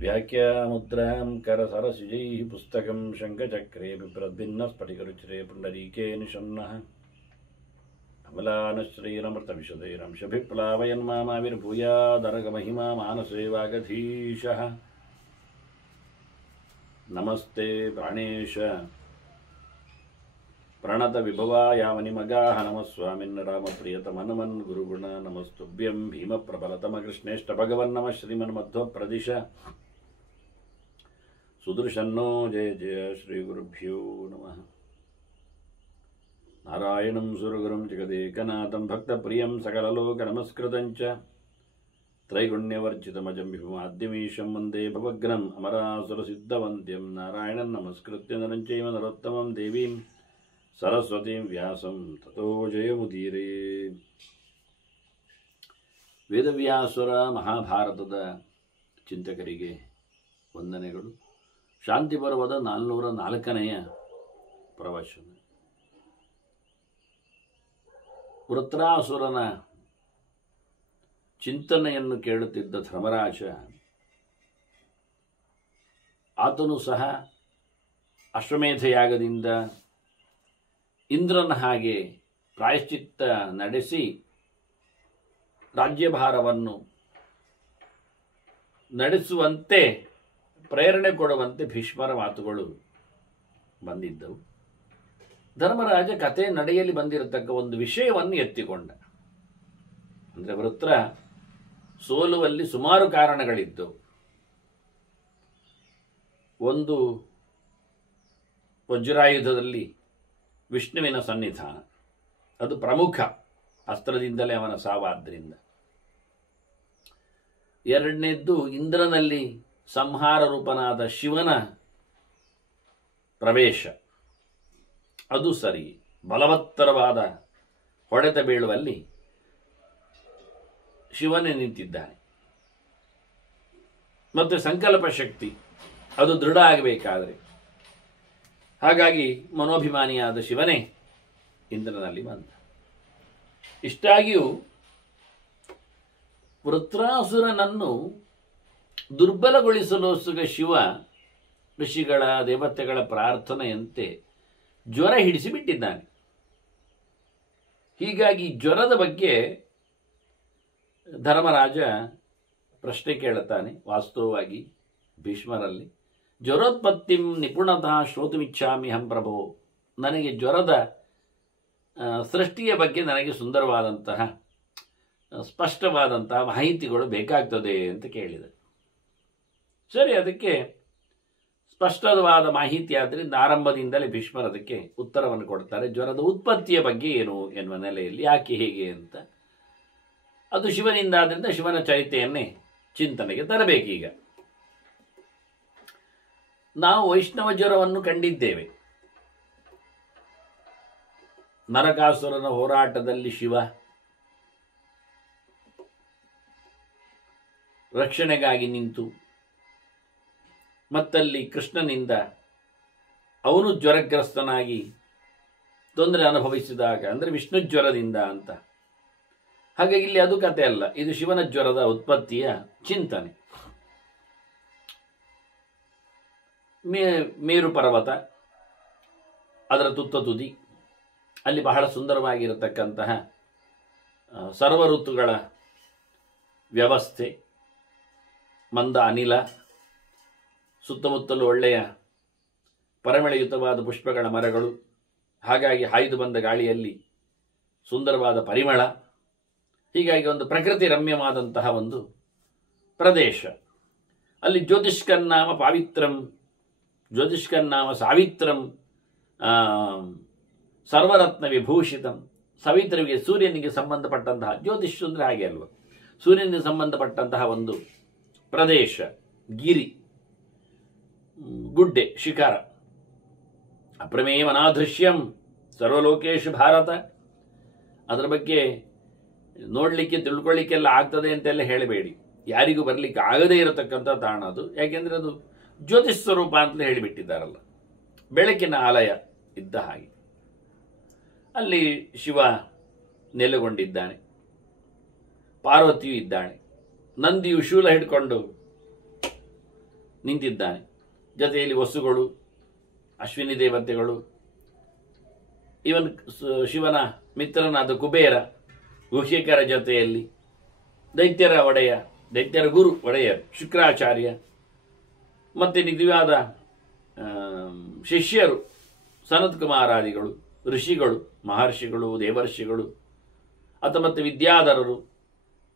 व्याख्यामुद्रां करसरसिजैः पुस्तकं शङ्खचक्रे बिभ्रद्भिन्नस्फटिकरुचिरे पुण्डरीके निषण्णः अमलानश्रीरमृतविशदैरंशभिप्लावयन्मामाविर्भूयादरगमहिमा मानसे वागधीशः नमस्ते प्राणेश प्रणतविभवायामनिमगाः नमः स्वामिन् रामप्रियतमनमन् गुरुगुण नमस्तुभ्यं भीमप्रबलतमकृष्णेष्टभगवन् नमः श्रीमन्मध्वप्रदिश सुदर्शन्नो जय जय श्रीगुरुभ्यो नमः नारायणं सुरगुरुं जगदेकनाथं भक्तप्रियं सकललोकनमस्कृतं च त्रैगुण्यवर्जितमजं विभुमाद्यमीशं वन्दे भवग्नम् अमरासुरसिद्धवन्द्यं नारायणं नमस्कृत्य नरं चैव नरोत्तमं देवीं सरस्वतीं व्यासं ततो जयमुदीरे. ವೇದವ್ಯಾಸರ ಮಹಾಭಾರತದ ಚಿಂತಕರಿಗೆ ವಂದನೆಗಳು. ಶಾಂತಿ ಪರ್ವದ 404ನೆಯ ಪ್ರವಚನ. ವೃತ್ರಾಸುರನ ಚಿಂತನೆಯನ್ನು ಕೇಳುತ್ತಿದ್ದ ಧರ್ಮರಾಜ ಆತನು ಸಹ ಅಶ್ವಮೇಧಯಾಗದಿಂದ ಇಂದ್ರನ ಹಾಗೆ ಪ್ರಾಯಶ್ಚಿತ್ತ ನಡೆಸಿ ರಾಜ್ಯಭಾರವನ್ನು ನಡೆಸುವಂತೆ ಪ್ರೇರಣೆ ಕೊಡುವಂತೆ ಭೀಷ್ಮರ ಮಾತುಗಳು ಬಂದಿದ್ದವು. ಧರ್ಮರಾಜ ಕಥೆ ನಡೆಯಲಿ ಬಂದಿರತಕ್ಕ ಒಂದು ವಿಷಯವನ್ನು ಎತ್ತಿಕೊಂಡ. ಅಂದರೆ ವೃತ್ರ ಸೋಲುವಲ್ಲಿ ಸುಮಾರು ಕಾರಣಗಳಿದ್ದವು. ಒಂದು, ವಜ್ರಾಯುಧದಲ್ಲಿ ವಿಷ್ಣುವಿನ ಸನ್ನಿಧಾನ, ಅದು ಪ್ರಮುಖ. ಅಸ್ತ್ರದಿಂದಲೇ ಅವನ ಸಾವಾದ್ದರಿಂದ. ಎರಡನೇದ್ದು, ಇಂದ್ರನಲ್ಲಿ ಸಂಹಾರ ರೂಪನಾದ ಶಿವನ ಪ್ರವೇಶ, ಅದು ಸರಿ. ಬಲವತ್ತರವಾದ ಹೊಡೆತ ಬೀಳುವಲ್ಲಿ ಶಿವನೇ ನಿಂತಿದ್ದಾನೆ. ಮತ್ತು ಸಂಕಲ್ಪ ಶಕ್ತಿ ಅದು ದೃಢ ಆಗಬೇಕಾದರೆ, ಹಾಗಾಗಿ ಮನೋಭಿಮಾನಿಯಾದ ಶಿವನೇ ಇಂದ್ರನಲ್ಲಿ ಬಂದ. ಇಷ್ಟಾಗಿಯೂ ವೃತ್ರಾಸುರನನ್ನು ದುರ್ಬಲಗೊಳಿಸಲು ಶಿವ ಋಷಿಗಳ ದೇವತೆಗಳ ಪ್ರಾರ್ಥನೆಯಂತೆ ಜ್ವರ ಹಿಡಿಸಿಬಿಟ್ಟಿದ್ದಾನೆ. ಹೀಗಾಗಿ ಜ್ವರದ ಬಗ್ಗೆ ಧರ್ಮರಾಜ ಪ್ರಶ್ನೆ ಕೇಳುತ್ತಾನೆ. ವಾಸ್ತವವಾಗಿ ಭೀಷ್ಮರಲ್ಲಿ ಜ್ವರೋತ್ಪತ್ತಿಂ ನಿಪುಣತಃ ಶ್ರೋತುಮಿಚ್ಛಾಮಿ ಹಂ ಪ್ರಭೋ, ನನಗೆ ಜ್ವರದ ಸೃಷ್ಟಿಯ ಬಗ್ಗೆ ನನಗೆ ಸುಂದರವಾದಂತಹ ಸ್ಪಷ್ಟವಾದಂತಹ ಮಾಹಿತಿಗಳು ಬೇಕಾಗ್ತದೆ ಅಂತ ಕೇಳಿದೆ. ಸರಿ, ಅದಕ್ಕೆ ಸ್ಪಷ್ಟವಾದ ಮಾಹಿತಿ ಆದ್ದರಿಂದ ಆರಂಭದಿಂದಲೇ ಭೀಷ್ಮರು ಅದಕ್ಕೆ ಉತ್ತರವನ್ನು ಕೊಡ್ತಾರೆ. ಜ್ವರದ ಉತ್ಪತ್ತಿಯ ಬಗ್ಗೆ ಏನು ಎನ್ನುವ ನೆಲೆಯಲ್ಲಿ, ಯಾಕೆ ಹೇಗೆ ಅಂತ. ಅದು ಶಿವನಿಂದ ಆದ್ದರಿಂದ ಶಿವನ ಚರಿತೆಯನ್ನೇ ಚಿಂತನೆಗೆ ತರಬೇಕೀಗ. ನಾವು ವೈಷ್ಣವ ಜ್ವರವನ್ನು ಕಂಡಿದ್ದೇವೆ. ನರಕಾಸುರನ ಹೋರಾಟದಲ್ಲಿ ಶಿವ ರಕ್ಷಣೆಗಾಗಿ ನಿಂತು, ಮತ್ತಲ್ಲಿ ಕೃಷ್ಣನಿಂದ ಅವನು ಜ್ವರಗ್ರಸ್ತನಾಗಿ ತೊಂದರೆ ಅನುಭವಿಸಿದಾಗ, ಅಂದರೆ ವಿಷ್ಣು ಜ್ವರದಿಂದ ಅಂತ. ಹಾಗಾಗಿ ಇಲ್ಲಿ ಅದು ಕತೆ ಅಲ್ಲ, ಇದು ಶಿವನ ಜ್ವರದ ಉತ್ಪತ್ತಿಯ ಚಿಂತನೆ. ಮೇರು ಪರ್ವತ, ಅದರ ತುತ್ತ ತುದಿ, ಅಲ್ಲಿ ಬಹಳ ಸುಂದರವಾಗಿರತಕ್ಕಂತಹ ಸರ್ವ ಋತುಗಳ ವ್ಯವಸ್ಥೆ, ಮಂದ ಅನಿಲ, ಸುತ್ತಮುತ್ತಲು ಒಳ್ಳೆಯ ಪರಿಮಳಯುತವಾದ ಪುಷ್ಪಗಳ ಮರಗಳು, ಹಾಗಾಗಿ ಹಾಯ್ದು ಬಂದ ಗಾಳಿಯಲ್ಲಿ ಸುಂದರವಾದ ಪರಿಮಳ. ಹೀಗಾಗಿ ಒಂದು ಪ್ರಕೃತಿ ರಮ್ಯವಾದಂತಹ ಒಂದು ಪ್ರದೇಶ. ಅಲ್ಲಿ ಜ್ಯೋತಿಷ್ಕನ್ನಾಮ ಪಾವಿತ್ರಂ, ಜ್ಯೋತಿಷ್ಕನ್ನಾಮ ಸಾವಿತ್ರಂ, ಸರ್ವರತ್ನ ವಿಭೂಷಿತಂ. ಸಾವಿತ್ರವಿಗೆ, ಸೂರ್ಯನಿಗೆ ಸಂಬಂಧಪಟ್ಟಂತಹ, ಜ್ಯೋತಿಷ್ ಅಂದರೆ ಹಾಗೆ ಅಲ್ವ, ಸೂರ್ಯನಿಗೆ ಸಂಬಂಧಪಟ್ಟಂತಹ ಒಂದು ಪ್ರದೇಶ, ಗಿರಿ, ಗುಡ್ಡೆ, ಶಿಖರ. ಅಪ್ರಮೇಯಮನಾದೃಶ್ಯಂ ಸರ್ವಲೋಕೇಶು ಭಾರತ. ಅದರ ಬಗ್ಗೆ ನೋಡಲಿಕ್ಕೆ ತಿಳ್ಕೊಳ್ಳಿಕ್ಕೆಲ್ಲ ಆಗ್ತದೆ ಅಂತೆಲ್ಲ ಹೇಳಬೇಡಿ. ಯಾರಿಗೂ ಬರಲಿಕ್ಕೆ ಆಗದೇ ಇರತಕ್ಕಂಥ ತಾಣ ಅದು. ಯಾಕೆಂದರೆ ಅದು ಜ್ಯೋತಿಷ್ ಸ್ವರೂಪ ಅಂತಲೇ ಹೇಳಿಬಿಟ್ಟಿದ್ದಾರಲ್ಲ, ಬೆಳಕಿನ ಆಲಯ ಇದ್ದ ಹಾಗೆ. ಅಲ್ಲಿ ಶಿವ ನೆಲೆಗೊಂಡಿದ್ದಾನೆ, ಪಾರ್ವತಿಯೂ ಇದ್ದಾಳೆ. ನಂದಿಯು ಶೂಲ ಹಿಡ್ಕೊಂಡು ನಿಂತಿದ್ದಾನೆ. ಜೊತೆಯಲ್ಲಿ ವಸುಗಳು, ಅಶ್ವಿನಿ ದೇವತೆಗಳು, ಇವನ್ ಶಿವನ ಮಿತ್ರನಾದ ಕುಬೇರ, ಗುಹ್ಯಕರ ಜೊತೆಯಲ್ಲಿ ದೈತ್ಯರ ಗುರು ಒಡೆಯ ಶುಕ್ರಾಚಾರ್ಯ, ಮತ್ತೆ ನಿಜವಾದ ಶಿಷ್ಯರು ಸನತ್ ಕುಮಾರಾದಿಗಳು, ಋಷಿಗಳು, ಮಹರ್ಷಿಗಳು, ದೇವರ್ಷಿಗಳು, ಮತ್ತು ವಿದ್ಯಾಧರರು,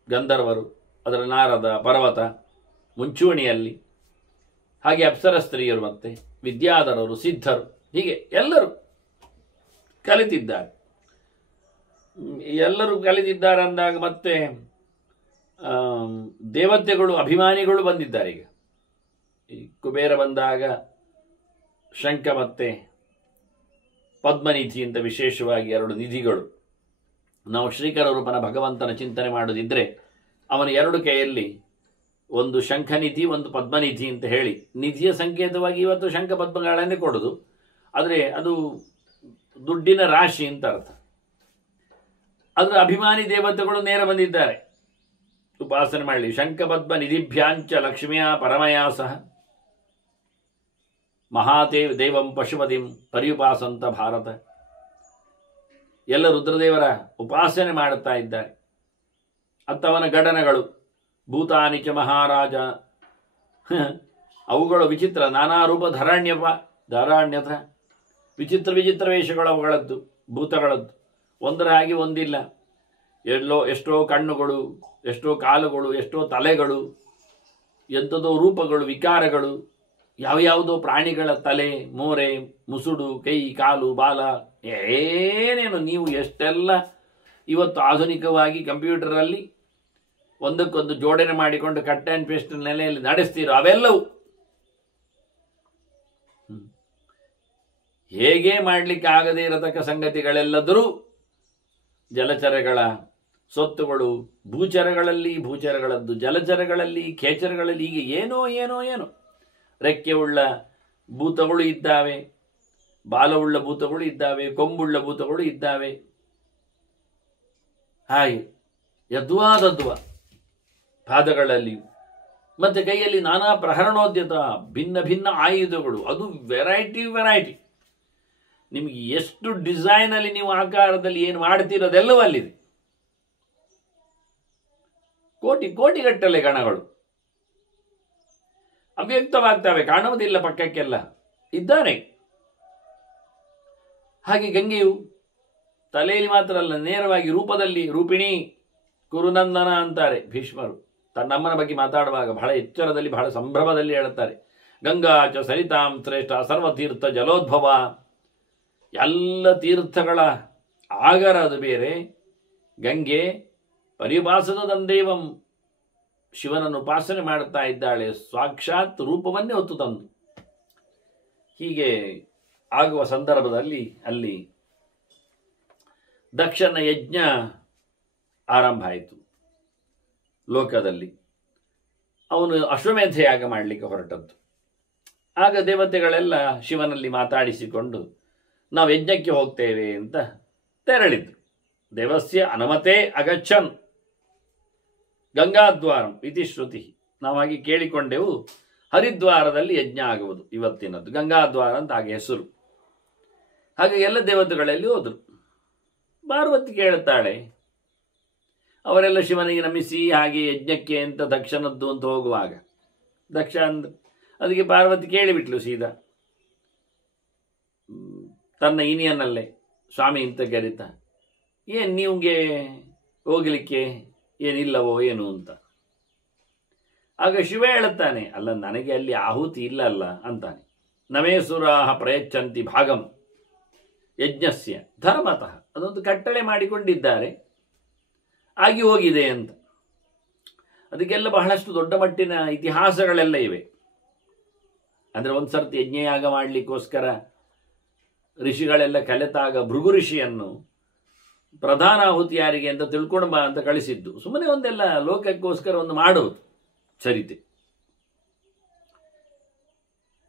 ಗಂಧರ್ವರು, ಅದರ ನಾರದ ಪರ್ವತ ಮುಂಚೂಣಿಯಲ್ಲಿ, ಹಾಗೆ ಅಪ್ಸರ ಸ್ತ್ರೀಯರು, ಮತ್ತೆ ವಿದ್ಯಾಧರರು, ಸಿದ್ಧರು, ಹೀಗೆ ಎಲ್ಲರೂ ಕಲಿತಿದ್ದಾರೆ. ಎಲ್ಲರೂ ಕಲಿತಿದ್ದಾರೆ ಅಂದಾಗ ಮತ್ತೆ ದೇವತೆಗಳು, ಅಭಿಮಾನಿಗಳು ಬಂದಿದ್ದಾರೆ. ಈಗ ಈ ಕುಬೇರ ಬಂದಾಗ ಶಂಖ ಮತ್ತೆ ಪದ್ಮನಿಧಿ ಅಂತ ವಿಶೇಷವಾಗಿ 2 ನಿಧಿಗಳು. ನಾವು ಶ್ರೀಕರ ರೂಪನ ಭಗವಂತನ ಚಿಂತನೆ ಮಾಡೋದಿದ್ರೆ ಅವನ 2 ಕೈಯಲ್ಲಿ ಒಂದು ಶಂಖನಿಧಿ, ಒಂದು ಪದ್ಮನಿಧಿ ಅಂತ ಹೇಳಿ, ನಿಧಿಯ ಸಂಕೇತವಾಗಿ ಇವತ್ತು ಶಂಖ ಪದ್ಮಗಳನ್ನೇ ಕೊಡೋದು, ಆದರೆ ಅದು ದುಡ್ಡಿನ ರಾಶಿ ಅಂತ ಅರ್ಥ. ಅದರ ಅಭಿಮಾನಿ ದೇವತೆಗಳು ನೇರ ಬಂದಿದ್ದಾರೆ ಉಪಾಸನೆ ಮಾಡಲಿ. ಶಂಖ ಪದ್ಮ ನಿಧಿಭ್ಯಾಂಚ ಲಕ್ಷ್ಮಿಯ ಪರಮಯ ಸಹ ದೇವಂ ಪಶುಪತಿಂ ಪರಿಯುಪಾಸಂತ ಭಾರತ. ಎಲ್ಲ ರುದ್ರದೇವರ ಉಪಾಸನೆ ಮಾಡುತ್ತಾ ಇದ್ದಾರೆ. ಅತ್ತವನ ಗಡನಗಳು ಭೂತಾನಿ ಚ ಮಹಾರಾಜ, ಅವುಗಳು ವಿಚಿತ್ರ, ನಾನಾ ರೂಪ ಧಾರಾಣ್ಯಥ, ವಿಚಿತ್ರ ವೇಷಗಳು ಅವುಗಳದ್ದು, ಭೂತಗಳದ್ದು. ಒಂದರ ಹಾಗೆ ಒಂದಿಲ್ಲ. ಎಷ್ಟೋ ಕಣ್ಣುಗಳು, ಎಷ್ಟೋ ಕಾಲುಗಳು, ಎಷ್ಟೋ ತಲೆಗಳು, ಎಂಥದೋ ರೂಪಗಳು, ವಿಕಾರಗಳು, ಯಾವ್ಯಾವುದೋ ಪ್ರಾಣಿಗಳ ತಲೆ, ಮೋರೆ, ಮುಸುಡು, ಕೈ, ಕಾಲು, ಬಾಲ, ಏನೇನು ನೀವು ಎಷ್ಟೆಲ್ಲ ಇವತ್ತು ಆಧುನಿಕವಾಗಿ ಕಂಪ್ಯೂಟರಲ್ಲಿ ಒಂದಕ್ಕೊಂದು ಜೋಡಣೆ ಮಾಡಿಕೊಂಡು ಕಟ್ ಆ್ಯಂಡ್ ಪೇಸ್ಟ್ ನೆಲೆಯಲ್ಲಿ ನಡೆಸ್ತೀರೋ ಅವೆಲ್ಲವೂ ಹೇಗೆ ಮಾಡಲಿಕ್ಕೆ ಆಗದೇ ಇರತಕ್ಕ ಸಂಗತಿಗಳೆಲ್ಲದರೂ ಜಲಚರಗಳ ಸೊತ್ತುಗಳು, ಭೂಚರಗಳದ್ದು, ಜಲಚರಗಳಲ್ಲಿ, ಖೇಚರಗಳಲ್ಲಿ, ಹೀಗೆ ಏನೋ ಏನೋ ಏನೋ ರೆಕ್ಕೆಯುಳ್ಳ ಭೂತಗಳು ಇದ್ದಾವೆ, ಬಾಲವುಳ್ಳ ಭೂತಗಳು ಇದ್ದಾವೆ, ಕೊಂಬುಳ್ಳ ಭೂತಗಳು ಇದ್ದಾವೆ. ಹಾಗೆ ಯದ್ವಾದದ್ವ ಪಾದಗಳಲ್ಲಿಯೂ ಮತ್ತೆ ಕೈಯಲ್ಲಿ ನಾನಾ ಪ್ರಹರಣೋದ್ಯತ, ಭಿನ್ನ ಭಿನ್ನ ಆಯುಧಗಳು, ಅದು ವೆರೈಟಿ. ನಿಮಗೆ ಎಷ್ಟು ಡಿಸೈನಲ್ಲಿ ನೀವು ಆಕಾರದಲ್ಲಿ ಏನು ಮಾಡ್ತೀರೋದೆಲ್ಲವೂ ಅಲ್ಲಿದೆ. ಕೋಟಿಗಟ್ಟಲೆ ಗಣಗಳು ಅವ್ಯಕ್ತವಾಗ್ತವೆ, ಕಾಣುವುದಿಲ್ಲ, ಪಕ್ಕಕ್ಕೆಲ್ಲ ಇದ್ದಾನೆ. ಹಾಗೆ ಗಂಗೆಯು ತಲೆಯಲ್ಲಿ ಮಾತ್ರ ಅಲ್ಲ, ನೇರವಾಗಿ ರೂಪದಲ್ಲಿ ರೂಪಿಣಿ ಕುರುನಂದನ ಅಂತಾರೆ ಭೀಷ್ಮರು. ತನ್ನಮ್ಮನ ಬಗ್ಗೆ ಮಾತಾಡುವಾಗ ಬಹಳ ಎಚ್ಚರದಲ್ಲಿ, ಬಹಳ ಸಂಭ್ರಮದಲ್ಲಿ ಹೇಳುತ್ತಾರೆ. ಗಂಗಾ ಚ ಸರಿತಾಂ ಶ್ರೇಷ್ಠ ಸರ್ವತೀರ್ಥ ಜಲೋದ್ಭವ. ಎಲ್ಲ ತೀರ್ಥಗಳ ಆಗರ ಅದು ಬೇರೆ. ಗಂಗೆ ಪರಿಭಾಸದ ತಂದೇವಂ, ಶಿವನನ್ನು ಉಪಾಸನೆ ಮಾಡುತ್ತಾ ಇದ್ದಾಳೆ, ಸಾಕ್ಷಾತ್ ರೂಪವನ್ನೇ ಹೊತ್ತು ತಂದು. ಹೀಗೆ ಆಗುವ ಸಂದರ್ಭದಲ್ಲಿ ಅಲ್ಲಿ ದಕ್ಷನ ಯಜ್ಞ ಆರಂಭ ಆಯಿತು ಲೋಕದಲ್ಲಿ. ಅವನು ಅಶ್ವಮೇಧ ಯಾಗ ಮಾಡಲಿಕ್ಕೆ ಹೊರಟದ್ದು. ಆಗ ದೇವತೆಗಳೆಲ್ಲ ಶಿವನಲ್ಲಿ ಮಾತಾಡಿಸಿಕೊಂಡು ನಾವು ಯಜ್ಞಕ್ಕೆ ಹೋಗ್ತೇವೆ ಅಂತ ತೆರಳಿದ್ರು. ದೇವಸ್ಯ ಅನುಮತೆ ಅಗಚ್ಚನ್ ಗಂಗಾದ್ವಾರಂ ಇತಿ ಶ್ರುತಿ. ನಾವು ಹಾಗೆ ಕೇಳಿಕೊಂಡೆವು. ಹರಿದ್ವಾರದಲ್ಲಿ ಯಜ್ಞ ಆಗುವುದು ಇವತ್ತಿನದ್ದು, ಗಂಗಾದ್ವಾರ ಅಂತ ಹಾಗೆ ಹೆಸರು. ಹಾಗೆ ಎಲ್ಲ ದೇವತೆಗಳಲ್ಲಿ ಹೋದರು. ಪಾರ್ವತಿ ಕೇಳುತ್ತಾಳೆ, ಅವರೆಲ್ಲ ಶಿವನಿಗೆ ನಮಿಸಿ ಹಾಗೆ ಯಜ್ಞಕ್ಕೆ ಅಂತ ದಕ್ಷನದ್ದು ಅಂತ ಹೋಗುವಾಗ ದಕ್ಷ ಅಂದ್ರೆ ಅದಕ್ಕೆ ಪಾರ್ವತಿ ಕೇಳಿಬಿಟ್ಲು ಸೀದಾ, ತನ್ನ ಇನಿಯನ್ನಲ್ಲೇ ಸ್ವಾಮಿ ಅಂತ ಕರೀತ, ಏನು ನೀವ್ಗೆ ಹೋಗಲಿಕ್ಕೆ ಏನಿಲ್ಲವೋ ಏನು ಅಂತ. ಆಗ ಶಿವ ಹೇಳುತ್ತಾನೆ, ಅಲ್ಲ ನನಗೆ ಅಲ್ಲಿ ಆಹುತಿ ಇಲ್ಲಲ್ಲ ಅಂತಾನೆ. ನಮೇ ಸುರಾಹ ಪ್ರಯಚ್ಛಂತಿ ಭಾಗಂ ಯಜ್ಞಸ್ಯ ಧರ್ಮತಃ, ಅದೊಂದು ಕಟ್ಟಳೆ ಮಾಡಿಕೊಂಡಿದ್ದಾರೆ, ಆಗಿ ಹೋಗಿದೆ ಅಂತ. ಅದಕ್ಕೆಲ್ಲ ಬಹಳಷ್ಟು ದೊಡ್ಡ ಮಟ್ಟಿನ ಇತಿಹಾಸಗಳೆಲ್ಲ ಇವೆ. ಅಂದರೆ ಒಂದು ಸರ್ತಿ ಯಜ್ಞಯಾಗ ಮಾಡಲಿಕ್ಕೋಸ್ಕರ ಋಷಿಗಳೆಲ್ಲ ಕಲೆತಾಗ ಭೃಗು ಋಷಿಯನ್ನು ಪ್ರಧಾನ ಆಹುತಿ ಯಾರಿಗೆ ಅಂತ ತಿಳ್ಕೊಂಡು ಬಾ ಅಂತ ಕಳಿಸಿದ್ದು. ಸುಮ್ಮನೆ ಒಂದೆಲ್ಲ ಲೋಕಕ್ಕೋಸ್ಕರ ಒಂದು ಮಾಡೋದು ಚರಿತೆ.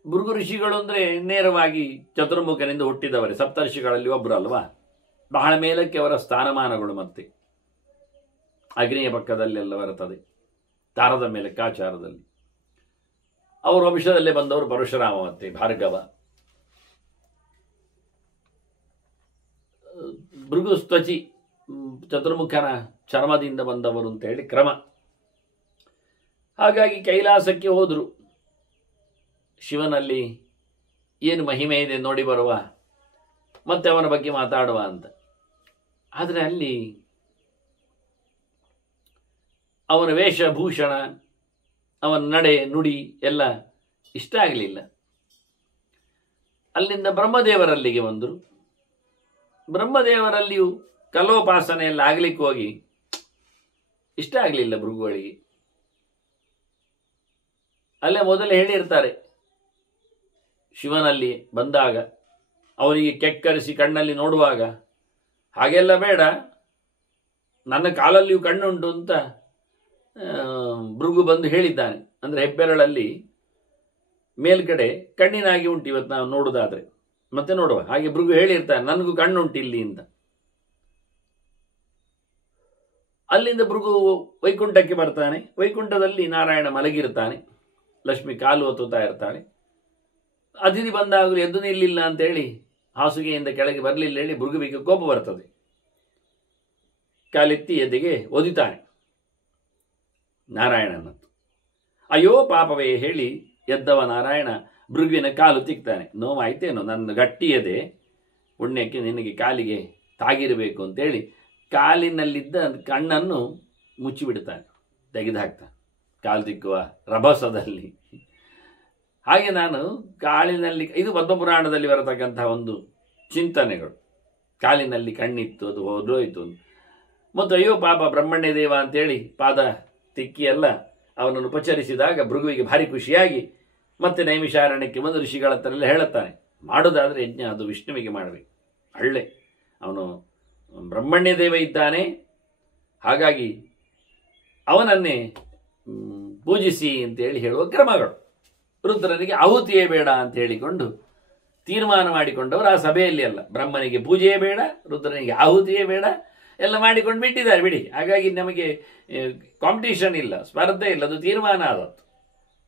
ಭೃಗು ಋಷಿಗಳು ಅಂದರೆ ನೇರವಾಗಿ ಚತುರ್ಮುಖನಿಂದ ಹುಟ್ಟಿದವರೇ, ಸಪ್ತರ್ಷಿಗಳಲ್ಲಿ ಒಬ್ಬರು ಅಲ್ವಾ. ಬಹಳ ಮೇಲಕ್ಕೆ ಅವರ ಸ್ಥಾನಮಾನಗಳು ಮತ್ತೆ ಅಗ್ನಿಯ ಪಕ್ಕದಲ್ಲೆಲ್ಲ ಬರುತ್ತದೆ, ತಾರದ ಮೇಲೆ ಲೆಕ್ಕಾಚಾರದಲ್ಲಿ. ಅವರ ವಂಶದಲ್ಲೇ ಬಂದವರು ಪರಶುರಾಮ ಮತ್ತೆ ಭಾರ್ಗವ. ಭೃಗುಸ್ತ್ವಚಿ ಚತುರ್ಮುಖನ ಚರ್ಮದಿಂದ ಬಂದವರು ಅಂತ ಹೇಳಿ ಕ್ರಮ. ಹಾಗಾಗಿ ಕೈಲಾಸಕ್ಕೆ ಹೋದರು. ಶಿವನಲ್ಲಿ ಏನು ಮಹಿಮೆ ಇದೆ ನೋಡಿ ಬರುವ, ಮತ್ತೆ ಅವನ ಬಗ್ಗೆ ಮಾತಾಡುವ ಅಂತ. ಆದರೆ ಅಲ್ಲಿ ಅವನ ವೇಷಭೂಷಣ, ಅವನ ನಡೆ ನುಡಿ ಎಲ್ಲ ಇಷ್ಟ ಆಗಲಿಲ್ಲ. ಅಲ್ಲಿಂದ ಬ್ರಹ್ಮದೇವರಲ್ಲಿಗೆ ಬಂದರು. ಬ್ರಹ್ಮದೇವರಲ್ಲಿಯೂ ಕಲೋಪಾಸನೆ ಎಲ್ಲ ಆಗ್ಲಿಕ್ಕೆ ಹೋಗಿ ಇಷ್ಟ ಆಗಲಿಲ್ಲ ಭೃಗುಗಳಿಗೆ. ಅಲ್ಲೇ ಮೊದಲೇ ಹೇಳಿರ್ತಾರೆ, ಶಿವನಲ್ಲಿ ಬಂದಾಗ ಅವನಿಗೆ ಕೆಕ್ಕರಿಸಿ ಕಣ್ಣಲ್ಲಿ ನೋಡುವಾಗ ಹಾಗೆಲ್ಲ ಬೇಡ, ನನ್ನ ಕಾಲಲ್ಲಿಯೂ ಕಣ್ಣುಂಟು ಅಂತ ಭೃಗು ಬಂದು ಹೇಳಿದ್ದಾನೆ. ಅಂದರೆ ಹೆಬ್ಬೆರಳಲ್ಲಿ ಮೇಲ್ಗಡೆ ಕಣ್ಣಿನಾಗಿ ಉಂಟು ಇವತ್ತು ನಾವು ನೋಡುವುದಾದ್ರೆ, ಮತ್ತೆ ನೋಡುವ ಹಾಗೆ ಭೃಗು ಹೇಳಿರ್ತಾನೆ, ನನಗೂ ಕಣ್ಣುಂಟು ಇಲ್ಲಿ ಅಂತ. ಅಲ್ಲಿಂದ ಭೃಗು ವೈಕುಂಠಕ್ಕೆ ಬರ್ತಾನೆ. ವೈಕುಂಠದಲ್ಲಿ ನಾರಾಯಣ ಮಲಗಿರ್ತಾನೆ, ಲಕ್ಷ್ಮಿ ಕಾಲು ಒತ್ತುತ್ತಾ ಇರ್ತಾಳೆ. ಅತಿಥಿ ಬಂದಾಗಲೂ ಎದ್ದು ನಿಲ್ಲಿಲ್ಲ ಅಂತೇಳಿ ಹಾಸುಗೆಯಿಂದ ಕೆಳಗೆ ಬರಲಿಲ್ಲ ಹೇಳಿ ಭೃಗುವಿಗೆ ಕೋಪ ಬರ್ತದೆ. ಕಾಲೆತ್ತಿ ಎದೆಗೆ ಒದಿತಾನೆ ನಾರಾಯಣನದ್ದು. ಅಯ್ಯೋ ಪಾಪವೇ ಹೇಳಿ ಎದ್ದವ ನಾರಾಯಣ ಭೃಗುವಿನ ಕಾಲು ತಿಕ್ತಾನೆ. ನೋವಾಯ್ತೇನೋ, ನನ್ನ ಗಟ್ಟಿ ಎದೆ ಪುಣ್ಯಕ್ಕೆ ನಿನಗೆ ಕಾಲಿಗೆ ತಾಗಿರಬೇಕು ಅಂತೇಳಿ ಕಾಲಿನಲ್ಲಿದ್ದ ಕಣ್ಣನ್ನು ಮುಚ್ಚಿಬಿಡ್ತಾನೆ, ತೆಗೆದು ಹಾಕ್ತಾನೆ ಕಾಲು ತಿಕ್ಕುವ ರಭಸದಲ್ಲಿ. ಹಾಗೆ ನಾನು ಕಾಲಿನಲ್ಲಿ, ಇದು ಪದ್ಮಪುರಾಣದಲ್ಲಿ ಬರತಕ್ಕಂತಹ ಒಂದು ಚಿಂತನೆಗಳು. ಕಾಲಿನಲ್ಲಿ ಕಣ್ಣಿತ್ತು, ಅದು ಹೋದ್ರೋಯ್ತು. ಮತ್ತು ಅಯ್ಯೋ ಪಾಪ ಬ್ರಹ್ಮಣ್ಯ ದೇವ ಅಂತೇಳಿ ಪಾದ ತಿಕ್ಕಿ ಎಲ್ಲ ಅವನನ್ನು ಉಪಚರಿಸಿದಾಗ ಭೃಗುವಿಗೆ ಭಾರಿ ಖುಷಿಯಾಗಿ ಮತ್ತೆ ನೈಮಿಷಾರಣ್ಯಕ್ಕೆ ಬಂದು ಋಷಿಗಳ ಹತ್ರ ಎಲ್ಲ ಹೇಳುತ್ತಾನೆ, ಮಾಡೋದಾದರೆ ಯಜ್ಞ ಅದು ವಿಷ್ಣುವಿಗೆ ಮಾಡಬೇಕು. ಒಳ್ಳೆ ಅವನು ಬ್ರಹ್ಮಣ್ಯ ದೇವ ಇದ್ದಾನೆ, ಹಾಗಾಗಿ ಅವನನ್ನೇ ಪೂಜಿಸಿ ಅಂತೇಳಿ ಹೇಳುವ ಕ್ರಮಗಳು. ರುದ್ರನಿಗೆ ಆಹುತಿಯೇ ಬೇಡ ಅಂತ ಹೇಳಿಕೊಂಡು ತೀರ್ಮಾನ ಮಾಡಿಕೊಂಡವರು ಆ ಸಭೆಯಲ್ಲಿ ಅಲ್ಲ, ಬ್ರಹ್ಮನಿಗೆ ಪೂಜೆಯೇ ಬೇಡ, ರುದ್ರನಿಗೆ ಆಹುತಿಯೇ ಬೇಡ, ಎಲ್ಲ ಮಾಡಿಕೊಂಡು ಬಿಟ್ಟಿದ್ದಾರೆ ಬಿಡಿ. ಹಾಗಾಗಿ ನಮಗೆ ಕಾಂಪಿಟೇಷನ್ ಇಲ್ಲ, ಸ್ಪರ್ಧೆ ಇಲ್ಲ, ಅದು ತೀರ್ಮಾನ ಆದದ್ದು.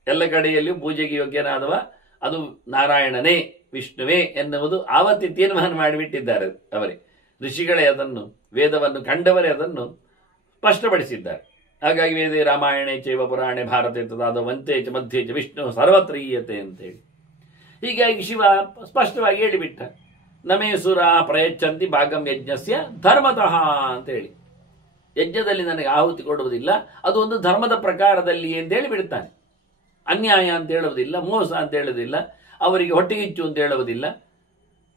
ಎಲ್ಲ ಕಡೆಯಲ್ಲಿಯೂ ಪೂಜೆಗೆ ಯೋಗ್ಯನಾದವ ಅದು ನಾರಾಯಣನೇ, ವಿಷ್ಣುವೇ ಎನ್ನುವುದು ಆವತ್ತಿ ತೀರ್ಮಾನ ಮಾಡಿಬಿಟ್ಟಿದ್ದಾರೆ ಅವರೇ. ಋಷಿಗಳೇ ಅದನ್ನು, ವೇದವನ್ನು ಕಂಡವರೇ ಅದನ್ನು ಸ್ಪಷ್ಟಪಡಿಸಿದ್ದಾರೆ. ಹಾಗಾಗಿ ವೇದೇ ರಾಮಾಯಣೇ ಚೈವ ಪುರಾಣೆ ಭಾರತೆ ತದಾದ ವಂತೆ ಚ ಮಧ್ಯೆ ಚ ವಿಷ್ಣು ಸರ್ವತ್ರ ಈಯತೆ ಅಂತೇಳಿ. ಹೀಗಾಗಿ ಶಿವ ಸ್ಪಷ್ಟವಾಗಿ ಹೇಳಿಬಿಟ್ಟ, ನಮೇ ಸುರ ಪ್ರಯಚ್ಛಂತಿ ಭಾಗಂ ಯಜ್ಞಸ್ಯ ಧರ್ಮತಃ ಅಂತೇಳಿ. ಯಜ್ಞದಲ್ಲಿ ನನಗೆ ಆಹುತಿ ಕೊಡುವುದಿಲ್ಲ, ಅದು ಒಂದು ಧರ್ಮದ ಪ್ರಕಾರದಲ್ಲಿ ಅಂತ ಹೇಳಿ ಬಿಡ್ತಾನೆ. ಅನ್ಯಾಯ ಅಂತ ಹೇಳುವುದಿಲ್ಲ, ಮೋಸ ಅಂತ ಹೇಳುವುದಿಲ್ಲ, ಅವರಿಗೆ ಹೊಟ್ಟೆಗಿಚ್ಚು ಅಂತ ಹೇಳುವುದಿಲ್ಲ.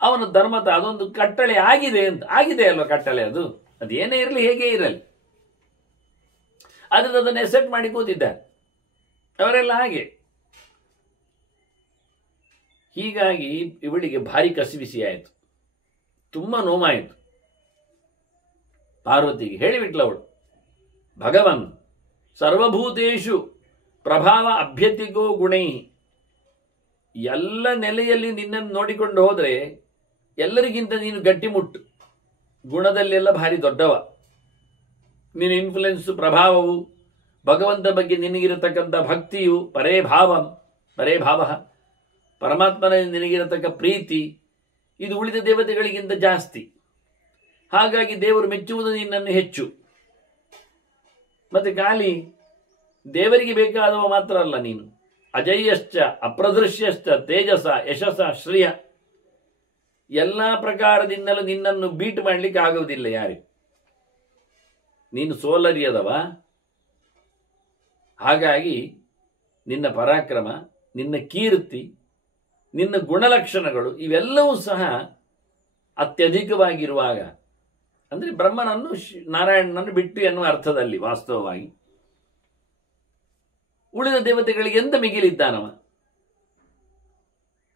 ಅವನ ಧರ್ಮತ ಅದೊಂದು ಕಟ್ಟಳೆ ಆಗಿದೆ ಅಂತ. ಆಗಿದೆ ಅಲ್ವ ಕಟ್ಟಳೆ, ಅದು ಅದೇನೇ ಇರಲಿ ಹೇಗೆ ಇರಲಿ, ಆದರೆ ಅದನ್ನು ಎಸೆಟ್ ಮಾಡಿ ಕೂತಿದ್ದಾರೆ ಅವರೆಲ್ಲ ಹಾಗೆ. ಹೀಗಾಗಿ ಇವಳಿಗೆ ಭಾರಿ ಕಸಿಬಿಸಿ ಆಯಿತು, ತುಂಬ ನೋವಾಯಿತು. ಪಾರ್ವತಿಗೆ ಹೇಳಿಬಿಟ್ಲ ಅವಳು, ಭಗವನ್ ಸರ್ವಭೂತೇಷು ಪ್ರಭಾವ ಅಭ್ಯತಿಗೋ ಗುಣೈ, ಎಲ್ಲ ನೆಲೆಯಲ್ಲಿ ನಿನ್ನನ್ನು ನೋಡಿಕೊಂಡು ಹೋದರೆ ಎಲ್ಲರಿಗಿಂತ ನೀನು ಗಟ್ಟಿಮುಟ್ಟು, ಗುಣದಲ್ಲೆಲ್ಲ ಭಾರಿ ದೊಡ್ಡವ. ನಿನ್ನ ಇನ್ಫ್ಲುಯೆನ್ಸು, ಪ್ರಭಾವವು, ಭಗವಂತ ಬಗ್ಗೆ ನಿನಗಿರತಕ್ಕಂಥ ಭಕ್ತಿಯು, ಪರೇ ಭಾವ, ಪರಮಾತ್ಮನ ನಿನಗಿರತಕ್ಕ ಪ್ರೀತಿ, ಇದು ಉಳಿದ ದೇವತೆಗಳಿಗಿಂತ ಜಾಸ್ತಿ. ಹಾಗಾಗಿ ದೇವರು ಮೆಚ್ಚುವುದು ನಿನ್ನನ್ನು ಹೆಚ್ಚು. ಮತ್ತೆ ಖಾಲಿ ದೇವರಿಗೆ ಬೇಕಾದವ ಮಾತ್ರ ಅಲ್ಲ ನೀನು, ಅಜಯ್ಯಶ್ಚ ಅಪ್ರದೃಶ್ಯಶ್ಚ ತೇಜಸ ಯಶಸ ಶ್ರಿಯ, ಎಲ್ಲ ಪ್ರಕಾರದಿಂದಲೂ ನಿನ್ನನ್ನು ಬೀಟ್ ಮಾಡಲಿಕ್ಕೆ ಆಗುವುದಿಲ್ಲ ಯಾರಿಗೂ. ನೀನು ಸೋಲರಿಯದವ. ಹಾಗಾಗಿ ನಿನ್ನ ಪರಾಕ್ರಮ, ನಿನ್ನ ಕೀರ್ತಿ, ನಿನ್ನ ಗುಣಲಕ್ಷಣಗಳು ಇವೆಲ್ಲವೂ ಸಹ ಅತ್ಯಧಿಕವಾಗಿರುವಾಗ, ಅಂದರೆ ಬ್ರಹ್ಮನನ್ನು ನಾರಾಯಣನನ್ನು ಬಿಟ್ಟು ಎನ್ನುವ ಅರ್ಥದಲ್ಲಿ ವಾಸ್ತವವಾಗಿ ಉಳಿದ ದೇವತೆಗಳಿಗೆ ಎಂತ ಮಿಗಿಲಿದ್ದಾನವ.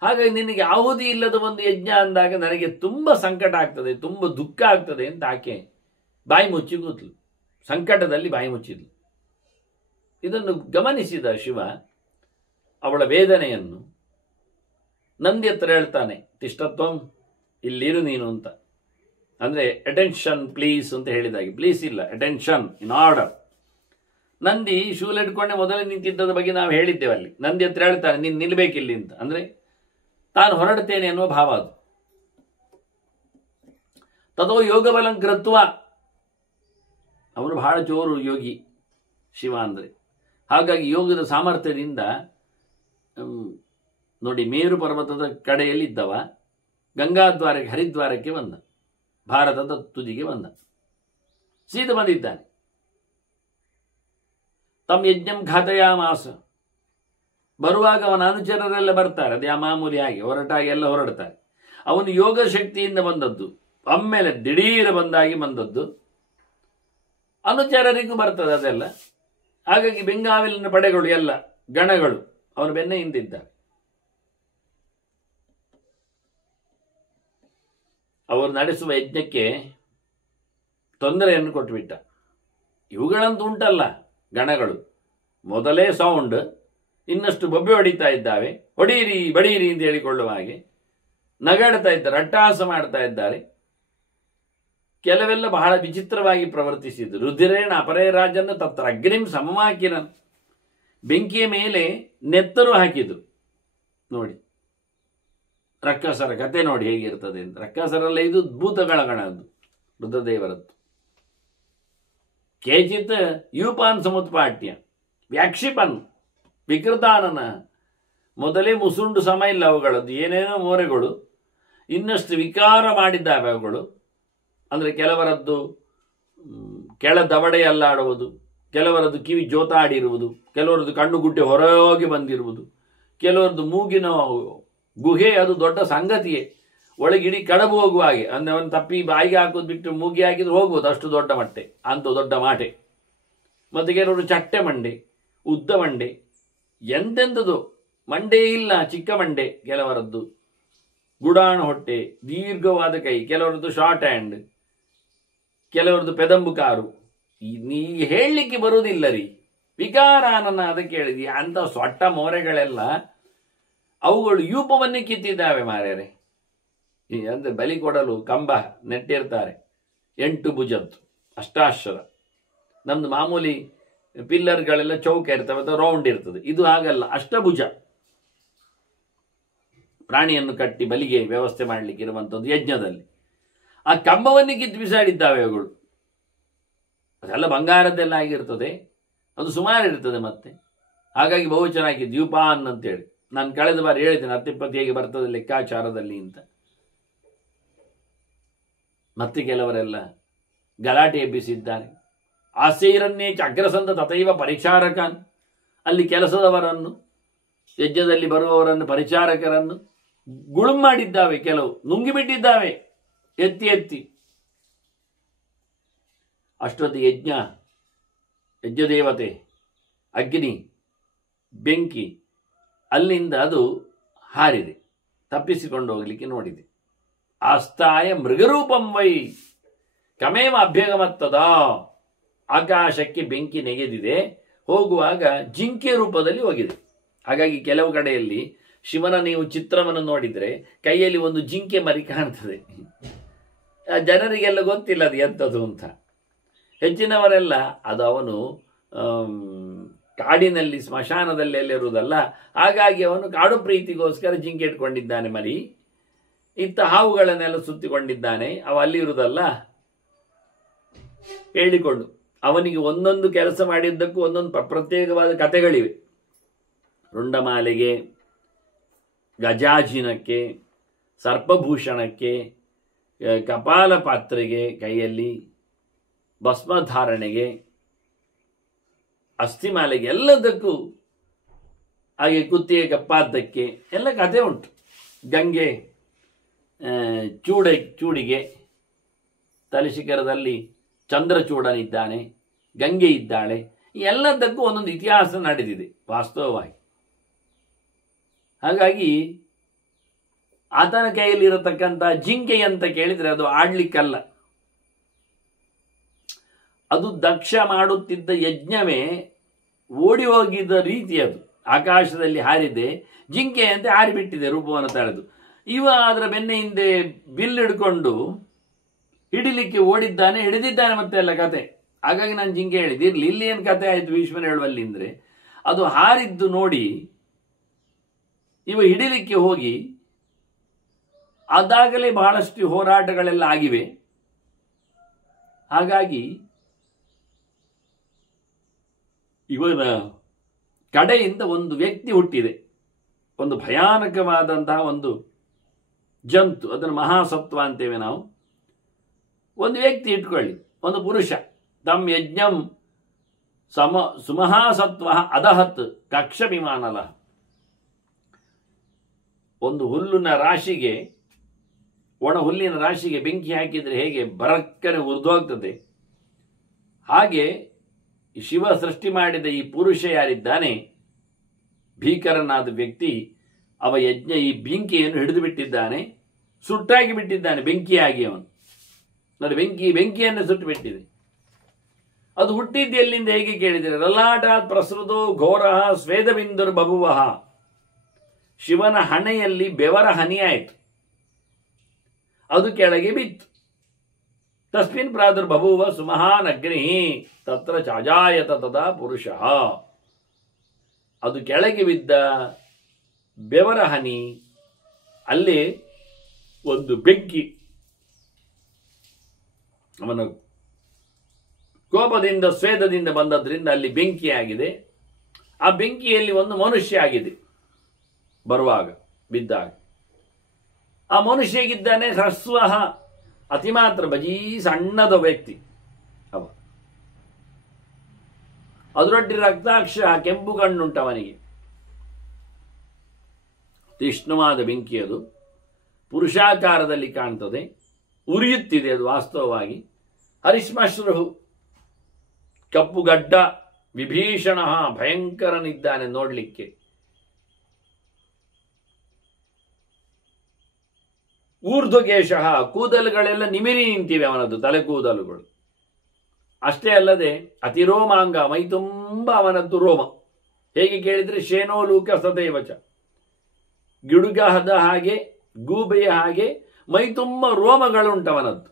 ಹಾಗಾಗಿ ನಿನಗೆ ಆಹುತಿ ಇಲ್ಲದ ಒಂದು ಯಜ್ಞ ಅಂದಾಗ ನನಗೆ ತುಂಬ ಸಂಕಟ ಆಗ್ತದೆ, ತುಂಬ ದುಃಖ ಆಗ್ತದೆ ಅಂತ ಆಕೆ ಬಾಯಿ ಮುಚ್ಚಿ ಕೂತ್ಲು, ಸಂಕಟದಲ್ಲಿ ಬಾಯಿ ಮುಚ್ಚಿದ್ಲು. ಇದನ್ನು ಗಮನಿಸಿದ ಶಿವ ಅವಳ ವೇದನೆಯನ್ನು ನಂದಿ ಹತ್ರ ಹೇಳ್ತಾನೆ, ತಿಷ್ಟತ್ವಂ, ಇಲ್ಲಿರು ನೀನು ಅಂತ. ಅಂದರೆ ಅಟೆನ್ಷನ್ ಪ್ಲೀಸ್ ಅಂತ ಹೇಳಿದಾಗೆ, ಪ್ಲೀಸ್ ಇಲ್ಲ, ಅಟೆನ್ಷನ್ ಇನ್ ಆರ್ಡರ್. ನಂದಿ ಶೂಲಿಟ್ಕೊಂಡೆ ಮೊದಲೇ ನಿಂತಿದ್ದದ ಬಗ್ಗೆ ನಾವು ಹೇಳಿದ್ದೇವೆ. ಅಲ್ಲಿ ನಂದಿ ಹತ್ರ ಹೇಳ್ತಾನೆ, ನೀನು ನಿಲ್ಬೇಕಿಲ್ಲಿ ಅಂತ. ಅಂದ್ರೆ ತಾನು ಹೊರಡ್ತೇನೆ ಅನ್ನುವ ಭಾವ ಅದು. ತಥೋ ಯೋಗ ಬಲಂ ಕೃತ್ವ, ಅವನು ಬಹಳ ಜೋರು ಯೋಗಿ ಶಿವ ಅಂದ್ರೆ. ಹಾಗಾಗಿ ಯೋಗದ ಸಾಮರ್ಥ್ಯದಿಂದ ನೋಡಿ, ಮೇರು ಪರ್ವತದ ಕಡೆಯಲ್ಲಿ ಇದ್ದವ ಗಂಗಾದ್ವಾರಕ್ಕೆ ಹರಿದ್ವಾರಕ್ಕೆ ಬಂದ, ಭಾರತದ ತುದಿಗೆ ಬಂದ, ಸೀದಾ ಬಂದಿದ್ದಾನೆ. ತಮ್ಮ ಯಜ್ಞಂ ಘಾತಯಾಮಾಸ, ಬರುವಾಗ ಅವನ ಅನುಚರರೆಲ್ಲ ಬರ್ತಾರೆ, ಅದೇ ಮಾಮೂಲಿ ಹಾಗೆ ಹೊರಟಾಗಿ ಎಲ್ಲ ಹೊರಡ್ತಾರೆ. ಅವನು ಯೋಗ ಶಕ್ತಿಯಿಂದ ಬಂದದ್ದು, ಆಮೇಲೆ ದಿಢೀರ ಬಂದಾಗಿ ಬಂದದ್ದು, ಅನುಚರರಿಗೂ ಬರ್ತದೆ ಅದೆಲ್ಲ. ಹಾಗಾಗಿ ಬೆಂಗಾವಲಿನ ಪಡೆಗಳು ಎಲ್ಲ ಗಣಗಳು ಅವನ ಬೆನ್ನೆ ಹಿಂದಿದ್ದಾರೆ. ಅವರು ನಡೆಸುವ ಯಜ್ಞಕ್ಕೆ ತೊಂದರೆಯನ್ನು ಕೊಟ್ಟುಬಿಟ್ಟ. ಇವುಗಳಂತೂ ಉಂಟಲ್ಲ ಗಣಗಳು, ಮೊದಲೇ ಸೌಂಡ್, ಇನ್ನಷ್ಟು ಬೊಬ್ಬೆ ಹೊಡಿತಾ ಇದ್ದಾವೆ, ಹೊಡೀರಿ ಬಡೀರಿ ಅಂತ ಹೇಳಿಕೊಳ್ಳುವ ಹಾಗೆ ನಗಾಡ್ತಾ ಇದ್ದಾರೆ, ಅಟ್ಟಹಾಸ ಮಾಡ್ತಾ ಇದ್ದಾರೆ. ಕೆಲವೆಲ್ಲ ಬಹಳ ವಿಚಿತ್ರವಾಗಿ ಪ್ರವರ್ತಿಸಿದ್ರು. ರುಧಿರೇಣ ಅಪರೇ ರಾಜನ್ನ ತತ್ರ ಅಗ್ನಿಂ ಸಮಮಾಕಿರನ್, ಬೆಂಕಿಯ ಮೇಲೆ ನೆತ್ತರು ಹಾಕಿದ್ರು. ನೋಡಿ ರಕ್ಕಸರ ಕತೆ ನೋಡಿ ಹೇಗಿರ್ತದೆ ಅಂತ. ರಕ್ಕಸರಲ್ಲ, ಇದು ಭೂತಗಳ ಗಣದ್ದು, ರುದ್ರದೇವರದ್ದು. ಕೇಚಿತ್ ಯೂಪಾನ್ ಸಮುತ್ಪಾಟ್ಯ ವ್ಯಾಕ್ಷಿಪನ್ ವಿಕೃತಾನನ, ಮೊದಲೇ ಮುಸುಂಡು ಸಮ ಇಲ್ಲ ಅವುಗಳದ್ದು, ಏನೇನೋ ಮೋರೆಗಳು, ಇನ್ನಷ್ಟು ವಿಕಾರ ಮಾಡಿದ್ದಾವೆ ಅವುಗಳು. ಅಂದರೆ ಕೆಲವರದ್ದು ಕೆಳ ದವಡೆ ಅಲ್ಲಾಡುವುದು, ಕೆಲವರದ್ದು ಕಿವಿ ಜೋತಾಡಿರುವುದು, ಕೆಲವರದ್ದು ಕಣ್ಣು ಗುಡ್ಡೆ ಹೊರಗೆ ಬಂದಿರುವುದು, ಕೆಲವರದ್ದು ಮೂಗಿನ ಗುಹೆ ಅದು ದೊಡ್ಡ ಸಂಗತಿಯೇ, ಒಳಗಿಡೀ ಕಡಬು ಹೋಗುವ ಹಾಗೆ. ಅಂದರೆ ಅವನು ತಪ್ಪಿ ಬಾಯಿಗೆ ಹಾಕೋದು ಬಿಟ್ಟು ಮೂಗಿ ಹಾಕಿದ್ರೆ ಹೋಗ್ಬೋದು, ಅಷ್ಟು ದೊಡ್ಡ ಮಟ್ಟೆ ಅಂತ ದೊಡ್ಡ ಮಾಟೆ. ಮತ್ತು ಕೆಲವರು ಚಟ್ಟೆ ಮಂಡೆ, ಉದ್ದ ಮಂಡೆ, ಎಂತೆಂಥದ್ದು ಮಂಡೆ ಇಲ್ಲ, ಚಿಕ್ಕ ಮಂಡೆ ಕೆಲವರದ್ದು, ಗುಡಾಣ ಹೊಟ್ಟೆ, ದೀರ್ಘವಾದ ಕೈ, ಕೆಲವರದ್ದು ಶಾರ್ಟ್ ಹ್ಯಾಂಡ್, ಕೆಲವರದ್ದು ಪೆದಂಬು ಕಾರು. ನೀ ಹೇಳಲಿಕ್ಕೆ ಬರುವುದಿಲ್ಲ ರೀ, ವಿಕಾರ ನನ್ನ ಅದಕ್ಕೆ ಹೇಳಿದ್ವಿ. ಅಂತ ಸೊಟ್ಟ ಮೋರೆಗಳೆಲ್ಲ ಅವುಗಳು ಯೂಪವನ್ನೇ ಕಿತ್ತಿದ್ದಾವೆ ಮಾರ್ಯಾರೆ. ಅಂದರೆ ಬಲಿ ಕೊಡಲು ಕಂಬ ನೆಟ್ಟಿರ್ತಾರೆ, 8 ಭುಜದ್ದು ಅಷ್ಟಾಶ್ವರ. ನಮ್ದು ಮಾಮೂಲಿ ಪಿಲ್ಲರ್ಗಳೆಲ್ಲ ಚೌಕ ಇರ್ತವೆ ಅಥವಾ ರೌಂಡ್ ಇರ್ತದೆ, ಇದು ಹಾಗಲ್ಲ, ಅಷ್ಟಭುಜ. ಪ್ರಾಣಿಯನ್ನು ಕಟ್ಟಿ ಬಲಿಗೆ ವ್ಯವಸ್ಥೆ ಮಾಡಲಿಕ್ಕೆ ಇರುವಂಥದ್ದು ಯಜ್ಞದಲ್ಲಿ. ಆ ಕಂಬವನ್ನೇ ಕಿತ್ತು ಬಿಸಾಡಿದ್ದಾವೆ ಅವುಗಳು. ಅದೆಲ್ಲ ಬಂಗಾರದ್ದೆಲ್ಲ ಆಗಿರ್ತದೆ, ಅದು ಸುಮಾರು ಇರ್ತದೆ. ಮತ್ತೆ ಹಾಗಾಗಿ ಬಹು ಚೆನ್ನಾಗಿ ದ್ಯೂಪಾನ್ ಅಂತೇಳಿ ನಾನು ಕಳೆದ ಬಾರಿ ಹೇಳಿದ್ದೇನೆ, ಅತ್ತಿಪ್ಪತ್ತು ಹೇಗೆ ಬರ್ತದೆ ಲೆಕ್ಕಾಚಾರದಲ್ಲಿ ಅಂತ. ಮತ್ತೆ ಕೆಲವರೆಲ್ಲ ಗಲಾಟೆ ಎಬ್ಬಿಸಿದ್ದಾರೆ. ಆಸೇರನ್ನೇ ಅಗ್ರಸಂದ ತಥೈವ ಪರಿಚಾರಕನ್, ಅಲ್ಲಿ ಕೆಲಸದವರನ್ನು, ಯಜ್ಞದಲ್ಲಿ ಬರುವವರನ್ನು, ಪರಿಚಾರಕರನ್ನು ಗುಳುಂ ಮಾಡಿದ್ದಾವೆ, ಕೆಲವು ನುಂಗಿಬಿಟ್ಟಿದ್ದಾವೆ ಎತ್ತಿ ಎತ್ತಿ. ಅಷ್ಟೊತ್ತು ಯಜ್ಞದೇವತೆ ಅಗ್ನಿ, ಬೆಂಕಿ, ಅಲ್ಲಿಂದ ಅದು ಹಾರಿದೆ, ತಪ್ಪಿಸಿಕೊಂಡು ಹೋಗಲಿಕ್ಕೆ ನೋಡಿದೆ. ಆಸ್ಥಾಯ ಮೃಗರೂಪಂ ವೈ ಕಮೇವ ಅಭ್ಯಗಮತ್ತದ, ಆಕಾಶಕ್ಕೆ ಬೆಂಕಿ ನೆಗೆದಿದೆ, ಹೋಗುವಾಗ ಜಿಂಕೆ ರೂಪದಲ್ಲಿ ಹೋಗಿದೆ. ಹಾಗಾಗಿ ಕೆಲವು ಕಡೆಯಲ್ಲಿ ಶಿವನ ನೀವು ಚಿತ್ರವನ್ನು ನೋಡಿದರೆ ಕೈಯಲ್ಲಿ ಒಂದು ಜಿಂಕೆ ಮರಿ ಕಾಣ್ತದೆ. ಜನರಿಗೆಲ್ಲ ಗೊತ್ತಿಲ್ಲ ಅದು ಎಂಥದ್ದು ಅಂತ. ಹೆಚ್ಚಿನವರೆಲ್ಲ ಅದು ಅವನು ಕಾಡಿನಲ್ಲಿ ಸ್ಮಶಾನದಲ್ಲಿ ಇರುವುದಲ್ಲ, ಹಾಗಾಗಿ ಅವನು ಕಾಡು ಪ್ರೀತಿಗೋಸ್ಕರ ಜಿಂಕೆ ಇಟ್ಕೊಂಡಿದ್ದಾನೆ ಮರಿ. ಇತ್ತ ಹಾವುಗಳನ್ನೆಲ್ಲ ಸುತ್ತಿಕೊಂಡಿದ್ದಾನೆ, ಅವ ಅಲ್ಲಿ ಇರುವುದಲ್ಲ ಹೇಳಿಕೊಂಡು. ಅವನಿಗೆ ಒಂದೊಂದು ಕೆಲಸ ಮಾಡಿದ್ದಕ್ಕೂ ಒಂದೊಂದು ಪ್ರತ್ಯೇಕವಾದ ಕಥೆಗಳಿವೆ. ರುಂಡಮಾಲೆಗೆ, ಗಜಾಜಿನಕ್ಕೆ, ಸರ್ಪಭೂಷಣಕ್ಕೆ, ಕಪಾಲ ಪಾತ್ರೆಗೆ, ಕೈಯಲ್ಲಿ ಭಸ್ಮಧಾರಣೆಗೆ, ಅಸ್ಥಿಮಾಲೆಗೆ, ಎಲ್ಲದಕ್ಕೂ, ಹಾಗೆ ಕುತ್ತಿಗೆ ಕಪ್ಪಾದ್ದಕ್ಕೆ ಎಲ್ಲ ಕಥೆ ಉಂಟು. ಗಂಗೆ ಚೂಡಿಗೆ, ತಲೆಶಿಖರದಲ್ಲಿ ಚಂದ್ರಚೂಡನಿದ್ದಾನೆ, ಗಂಗೆ ಇದ್ದಾಳೆ, ಎಲ್ಲದಕ್ಕೂ ಒಂದೊಂದು ಇತಿಹಾಸ ನಡೆದಿದೆ ವಾಸ್ತವವಾಗಿ. ಹಾಗಾಗಿ ಆತನ ಕೈಯಲ್ಲಿರತಕ್ಕಂಥ ಜಿಂಕೆ ಅಂತ ಕೇಳಿದರೆ ಅದು ಆಡ್ಲಿಕ್ಕಲ್ಲ, ಅದು ದಕ್ಷ ಮಾಡುತ್ತಿದ್ದ ಯಜ್ಞವೇ ಓಡಿ ಹೋಗಿದ್ದ ರೀತಿ. ಅದು ಆಕಾಶದಲ್ಲಿ ಹಾರಿದೆ, ಜಿಂಕೆಯಂತೆ ಹಾರಿಬಿಟ್ಟಿದೆ ರೂಪವನ್ನು ತಳೆದು. ಇವ ಅದರ ಬೆನ್ನೆ ಹಿಂದೆ ಬಿಲ್ ಹಿಡ್ಕೊಂಡು ಹಿಡಿಲಿಕ್ಕೆ ಓಡಿದ್ದಾನೆ, ಹಿಡಿದಿದ್ದಾನೆ, ಮತ್ತೆ ಎಲ್ಲ ಕತೆ. ಹಾಗಾಗಿ ನಾನು ಜಿಂಕೆ ಹೇಳಿದ್ದೆ, ಇರ್ಲಿ, ಇಲ್ಲಿ ಏನು ಕಥೆ ಆಯಿತು ಭೀಷ್ಮರು ಹೇಳುವಲ್ಲಿ ಅಂದರೆ, ಅದು ಹಾರಿದ್ದು ನೋಡಿ ಇವ ಹಿಡಿಲಿಕ್ಕೆ ಹೋಗಿ ಅದಾಗಲೇ ಬಹಳಷ್ಟು ಹೋರಾಟಗಳೆಲ್ಲ ಆಗಿವೆ. ಹಾಗಾಗಿ ಇವನ ಕಡೆಯಿಂದ ಒಂದು ವ್ಯಕ್ತಿ ಹುಟ್ಟಿದೆ, ಒಂದು ಭಯಾನಕವಾದಂತಹ ಒಂದು ಜಂತು, ಅದನ್ನು ಮಹಾಸತ್ವ ಅಂತೇವೆ ನಾವು. ಒಂದು ವ್ಯಕ್ತಿ ಇಟ್ಕೊಳ್ಳಿ, ಒಂದು ಪುರುಷ. ತಮ್ ಯಜ್ಞಂ ಸುಮಹಾಸತ್ವ ಅದಹತ್ ಕಕ್ಷ ವಿಮಾನಲ. ಒಂದು ಹುಲ್ಲಿನ ರಾಶಿಗೆ, ಒಣ ಹುಲ್ಲಿನ ರಾಶಿಗೆ ಬೆಂಕಿ ಹಾಕಿದರೆ ಹೇಗೆ ಬರಕ್ಕನೆ ಉರಿದೋಗ್ತದೆ, ಹಾಗೆ ಶಿವ ಸೃಷ್ಟಿ ಮಾಡಿದ ಈ ಪುರುಷ ಯಾರಿದ್ದಾನೆ, ಭೀಕರನಾದ ವ್ಯಕ್ತಿ, ಅವ ಯಜ್ಞ ಈ ಬೆಂಕಿಯನ್ನು ಹಿಡಿದು ಬಿಟ್ಟಿದ್ದಾನೆ, ಸುಟ್ಟಾಗಿ ಬಿಟ್ಟಿದ್ದಾನೆ ಬೆಂಕಿಯಾಗಿ. ಅವನು ನೋಡಿ, ಬೆಂಕಿಯನ್ನು ಸುಟ್ಟು ಬಿಟ್ಟಿದೆ. ಅದು ಹುಟ್ಟಿದ್ದು ಎಲ್ಲಿಂದ ಹೇಗೆ ಕೇಳಿದರೆ, ಲಲಾಟಾತ್ ಪ್ರಸೃತೋ ಘೋರ ಸ್ವೇದಬಿಂದುರ್ ಬಭುವಃ. ಶಿವನ ಹಣೆಯಲ್ಲಿ ಬೆವರ ಹನಿಯಾಯಿತು, ಅದು ಕೆಳಗೆ ಬಿತ್ತು. ತಸ್ಮಿನ್ ಪ್ರಾದುರ್ಬಭುವ ಸುಮಹಾನ್ ಅಗ್ನಿ ತತ್ರ ಚಾಜಾಯತ ತದಾ ಪುರುಷ. ಅದು ಕೆಳಗೆ ಬಿದ್ದ ಬೆವರ ಹನಿ, ಅಲ್ಲಿ ಒಂದು ಬೆಂಕಿ, ಅವನ ಕೋಪದಿಂದ ಸ್ವೇದದಿಂದ ಬಂದದ್ರಿಂದ ಅಲ್ಲಿ ಬೆಂಕಿ ಆಗಿದೆ. ಆ ಬೆಂಕಿಯಲ್ಲಿ ಒಂದು ಮನುಷ್ಯ ಆಗಿದೆ ಬರುವಾಗ, ಬಿದ್ದಾಗ. ಆ ಮನುಷ್ಯ ಹೇಗಿದ್ದಾನೆ, ಹ್ರಸ್ವ, ಅತಿ ಮಾತ್ರ ಬಜೀ ಸಣ್ಣದ ವ್ಯಕ್ತಿ ಅವ. ಅದರೊಟ್ಟಿಗೆ ರಕ್ತಾಕ್ಷ, ಕೆಂಪು ಕಣ್ಣುಂಟವನಿಗೆ. ತೀಕ್ಷ್ಣವಾದ ಬೆಂಕಿ, ಅದು ಪುರುಷಾಕಾರದಲ್ಲಿ ಕಾಣ್ತದೆ, ಉರಿಯುತ್ತಿದೆ ಅದು ವಾಸ್ತವವಾಗಿ. ಹರಿಶ್ಮಶ್ರು, ಕಪ್ಪುಗಡ್ಡ, ವಿಭೀಷಣ, ಭಯಂಕರನಿದ್ದಾನೆ ನೋಡ್ಲಿಕ್ಕೆ. ಊರ್ಧ್ವಕೇಶ, ಕೂದಲುಗಳೆಲ್ಲ ನಿಮಿರಿ ನಿಂತಿವೆ ಅವನದ್ದು, ತಲೆ ಕೂದಲುಗಳು. ಅಷ್ಟೇ ಅಲ್ಲದೆ ಅತಿರೋಮಾಂಗ, ಮೈ ತುಂಬ ಅವನದ್ದು ರೋಮ. ಹೇಗೆ ಕೇಳಿದರೆ ಶೇನೋಲೂಕ ಸದೈವಚ, ಗಿಡುಗಹದ ಹಾಗೆ, ಗೂಬೆಯ ಹಾಗೆ ಮೈ ತುಂಬ ರೋಮಗಳುಂಟವನದ್ದು.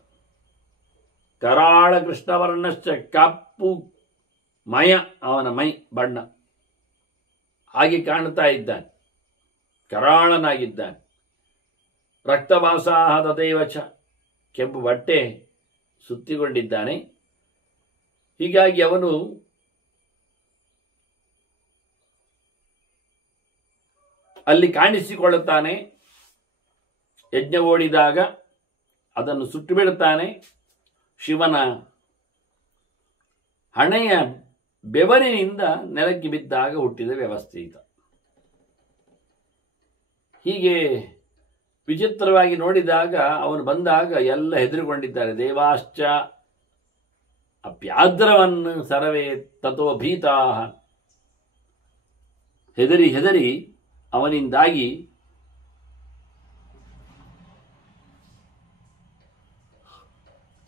ಕರಾಳ ಕೃಷ್ಣವರ್ಣಶ್ಚ, ಕಪ್ಪು ಮಯ ಅವನ ಮೈ ಬಣ್ಣ, ಹಾಗೆ ಕಾಣ್ತಾ ಇದ್ದಾನೆ, ಕರಾಳನಾಗಿದ್ದಾನೆ. ರಕ್ತವಾಸಾಹ ತಥೈವಚ, ಕೆಂಪು ಬಟ್ಟೆ ಸುತ್ತಿಕೊಂಡಿದ್ದಾನೆ. ಹೀಗಾಗಿ ಅವನು ಅಲ್ಲಿ ಕಾಣಿಸಿಕೊಳ್ಳುತ್ತಾನೆ. ಯಜ್ಞ ಓಡಿದಾಗ ಅದನ್ನು ಸುಟ್ಟು ಬಿಡುತ್ತಾನೆ. ಶಿವನ ಹಣೆಯ ಬೆವರಿನಿಂದ ನೆಲಕ್ಕೆ ಬಿದ್ದಾಗ ಹುಟ್ಟಿದ ವ್ಯವಸ್ಥೆ ಇದು. ಹೀಗೆ ವಿಚಿತ್ರವಾಗಿ ನೋಡಿದಾಗ, ಅವನು ಬಂದಾಗ ಎಲ್ಲ ಹೆದರಿಕೊಂಡಿದ್ದಾರೆ. ದೇವಾಶ್ಚ ಅಪ್ಯಾದ್ರವನ್ನು ಸರ್ವೇ ತಥೋ ಭೀತಾ. ಹೆದರಿ ಹೆದರಿ ಅವನಿಂದಾಗಿ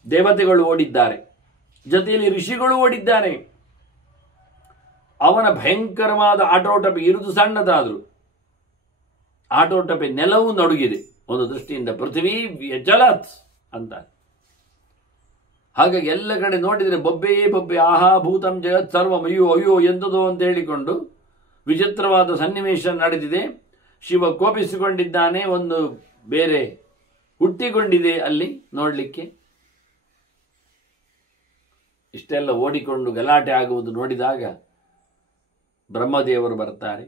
ದೇವತೆಗಳು ಓಡಿದ್ದಾರೆ, ಜೊತೆಯಲ್ಲಿ ಋಷಿಗಳು ಓಡಿದ್ದಾನೆ. ಅವನ ಭಯಂಕರವಾದ ಆಟೋಟಪೆ ಇರುವುದು ಸಣ್ಣದಾದ್ರು, ಆಟೋಟಪೆ ನೆಲವು ನಡುಗಿದೆ ಒಂದು ದೃಷ್ಟಿಯಿಂದ. ಪೃಥ್ವಿ ವ್ಯಜಲತ್ ಅಂತ. ಹಾಗಾಗಿ ಎಲ್ಲ ಕಡೆ ನೋಡಿದರೆ ಬೊಬ್ಬೆ ಬೊಬ್ಬೆ, ಆಹಾ ಭೂತಂ ಜಗತ್ ಸರ್ವಂ, ಅಯ್ಯೋ ಅಯ್ಯೋ ಎಂದದೋ ಅಂತ ಹೇಳಿಕೊಂಡು ವಿಚಿತ್ರವಾದ ಸನ್ನಿವೇಶ ನಡೆದಿದೆ. ಶಿವ ಕೋಪಿಸಿಕೊಂಡಿದ್ದಾನೆ, ಒಂದು ಬೇರೆ ಹುಟ್ಟಿಕೊಂಡಿದೆ ಅಲ್ಲಿ ನೋಡಲಿಕ್ಕೆ. ಇಷ್ಟೆಲ್ಲ ಓಡಿಕೊಂಡು ಗಲಾಟೆ ಆಗುವುದು ನೋಡಿದಾಗ ಬ್ರಹ್ಮದೇವರು ಬರ್ತಾರೆ.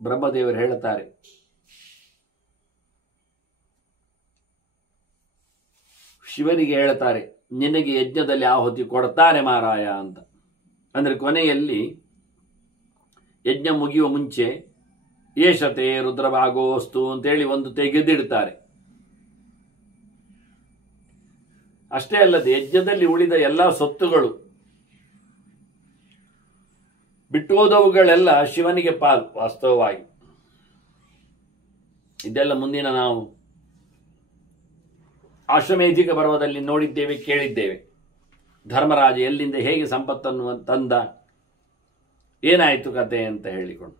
ಬ್ರಹ್ಮದೇವರು ಹೇಳುತ್ತಾರೆ, ಶಿವನಿಗೆ ಹೇಳ್ತಾರೆ, ನಿನಗೆ ಯಜ್ಞದಲ್ಲಿ ಆಹುತಿ ಕೊಡ್ತಾರೆ ಮಾರಾಯ ಅಂತ. ಅಂದರೆ ಕೊನೆಯಲ್ಲಿ ಯಜ್ಞ ಮುಗಿಯುವ ಮುಂಚೆ ಏಷತೆ ರುದ್ರಭಾಗೋಸ್ತು ಅಂತೇಳಿ ಒಂದು ತೆಗೆದಿಡ್ತಾರೆ. ಅಷ್ಟೇ ಅಲ್ಲದೆ ಯಜ್ಞದಲ್ಲಿ ಉಳಿದ ಎಲ್ಲ ಸೊತ್ತುಗಳು, ಬಿಟ್ಟು ಹೋದವುಗಳೆಲ್ಲ ಶಿವನಿಗೆ ಪಾಲು ವಾಸ್ತವವಾಗಿ. ಇದೆಲ್ಲ ಮುಂದಿನ ನಾವು ಆಶ್ವಮೇಧಿಕ ಪರ್ವದಲ್ಲಿ ನೋಡಿದ್ದೇವೆ, ಕೇಳಿದ್ದೇವೆ. ಧರ್ಮರಾಜ ಎಲ್ಲಿಂದ ಹೇಗೆ ಸಂಪತ್ತನ್ನು ತಂದ, ಏನಾಯಿತು ಕತೆ ಅಂತ ಹೇಳಿಕೊಂಡು.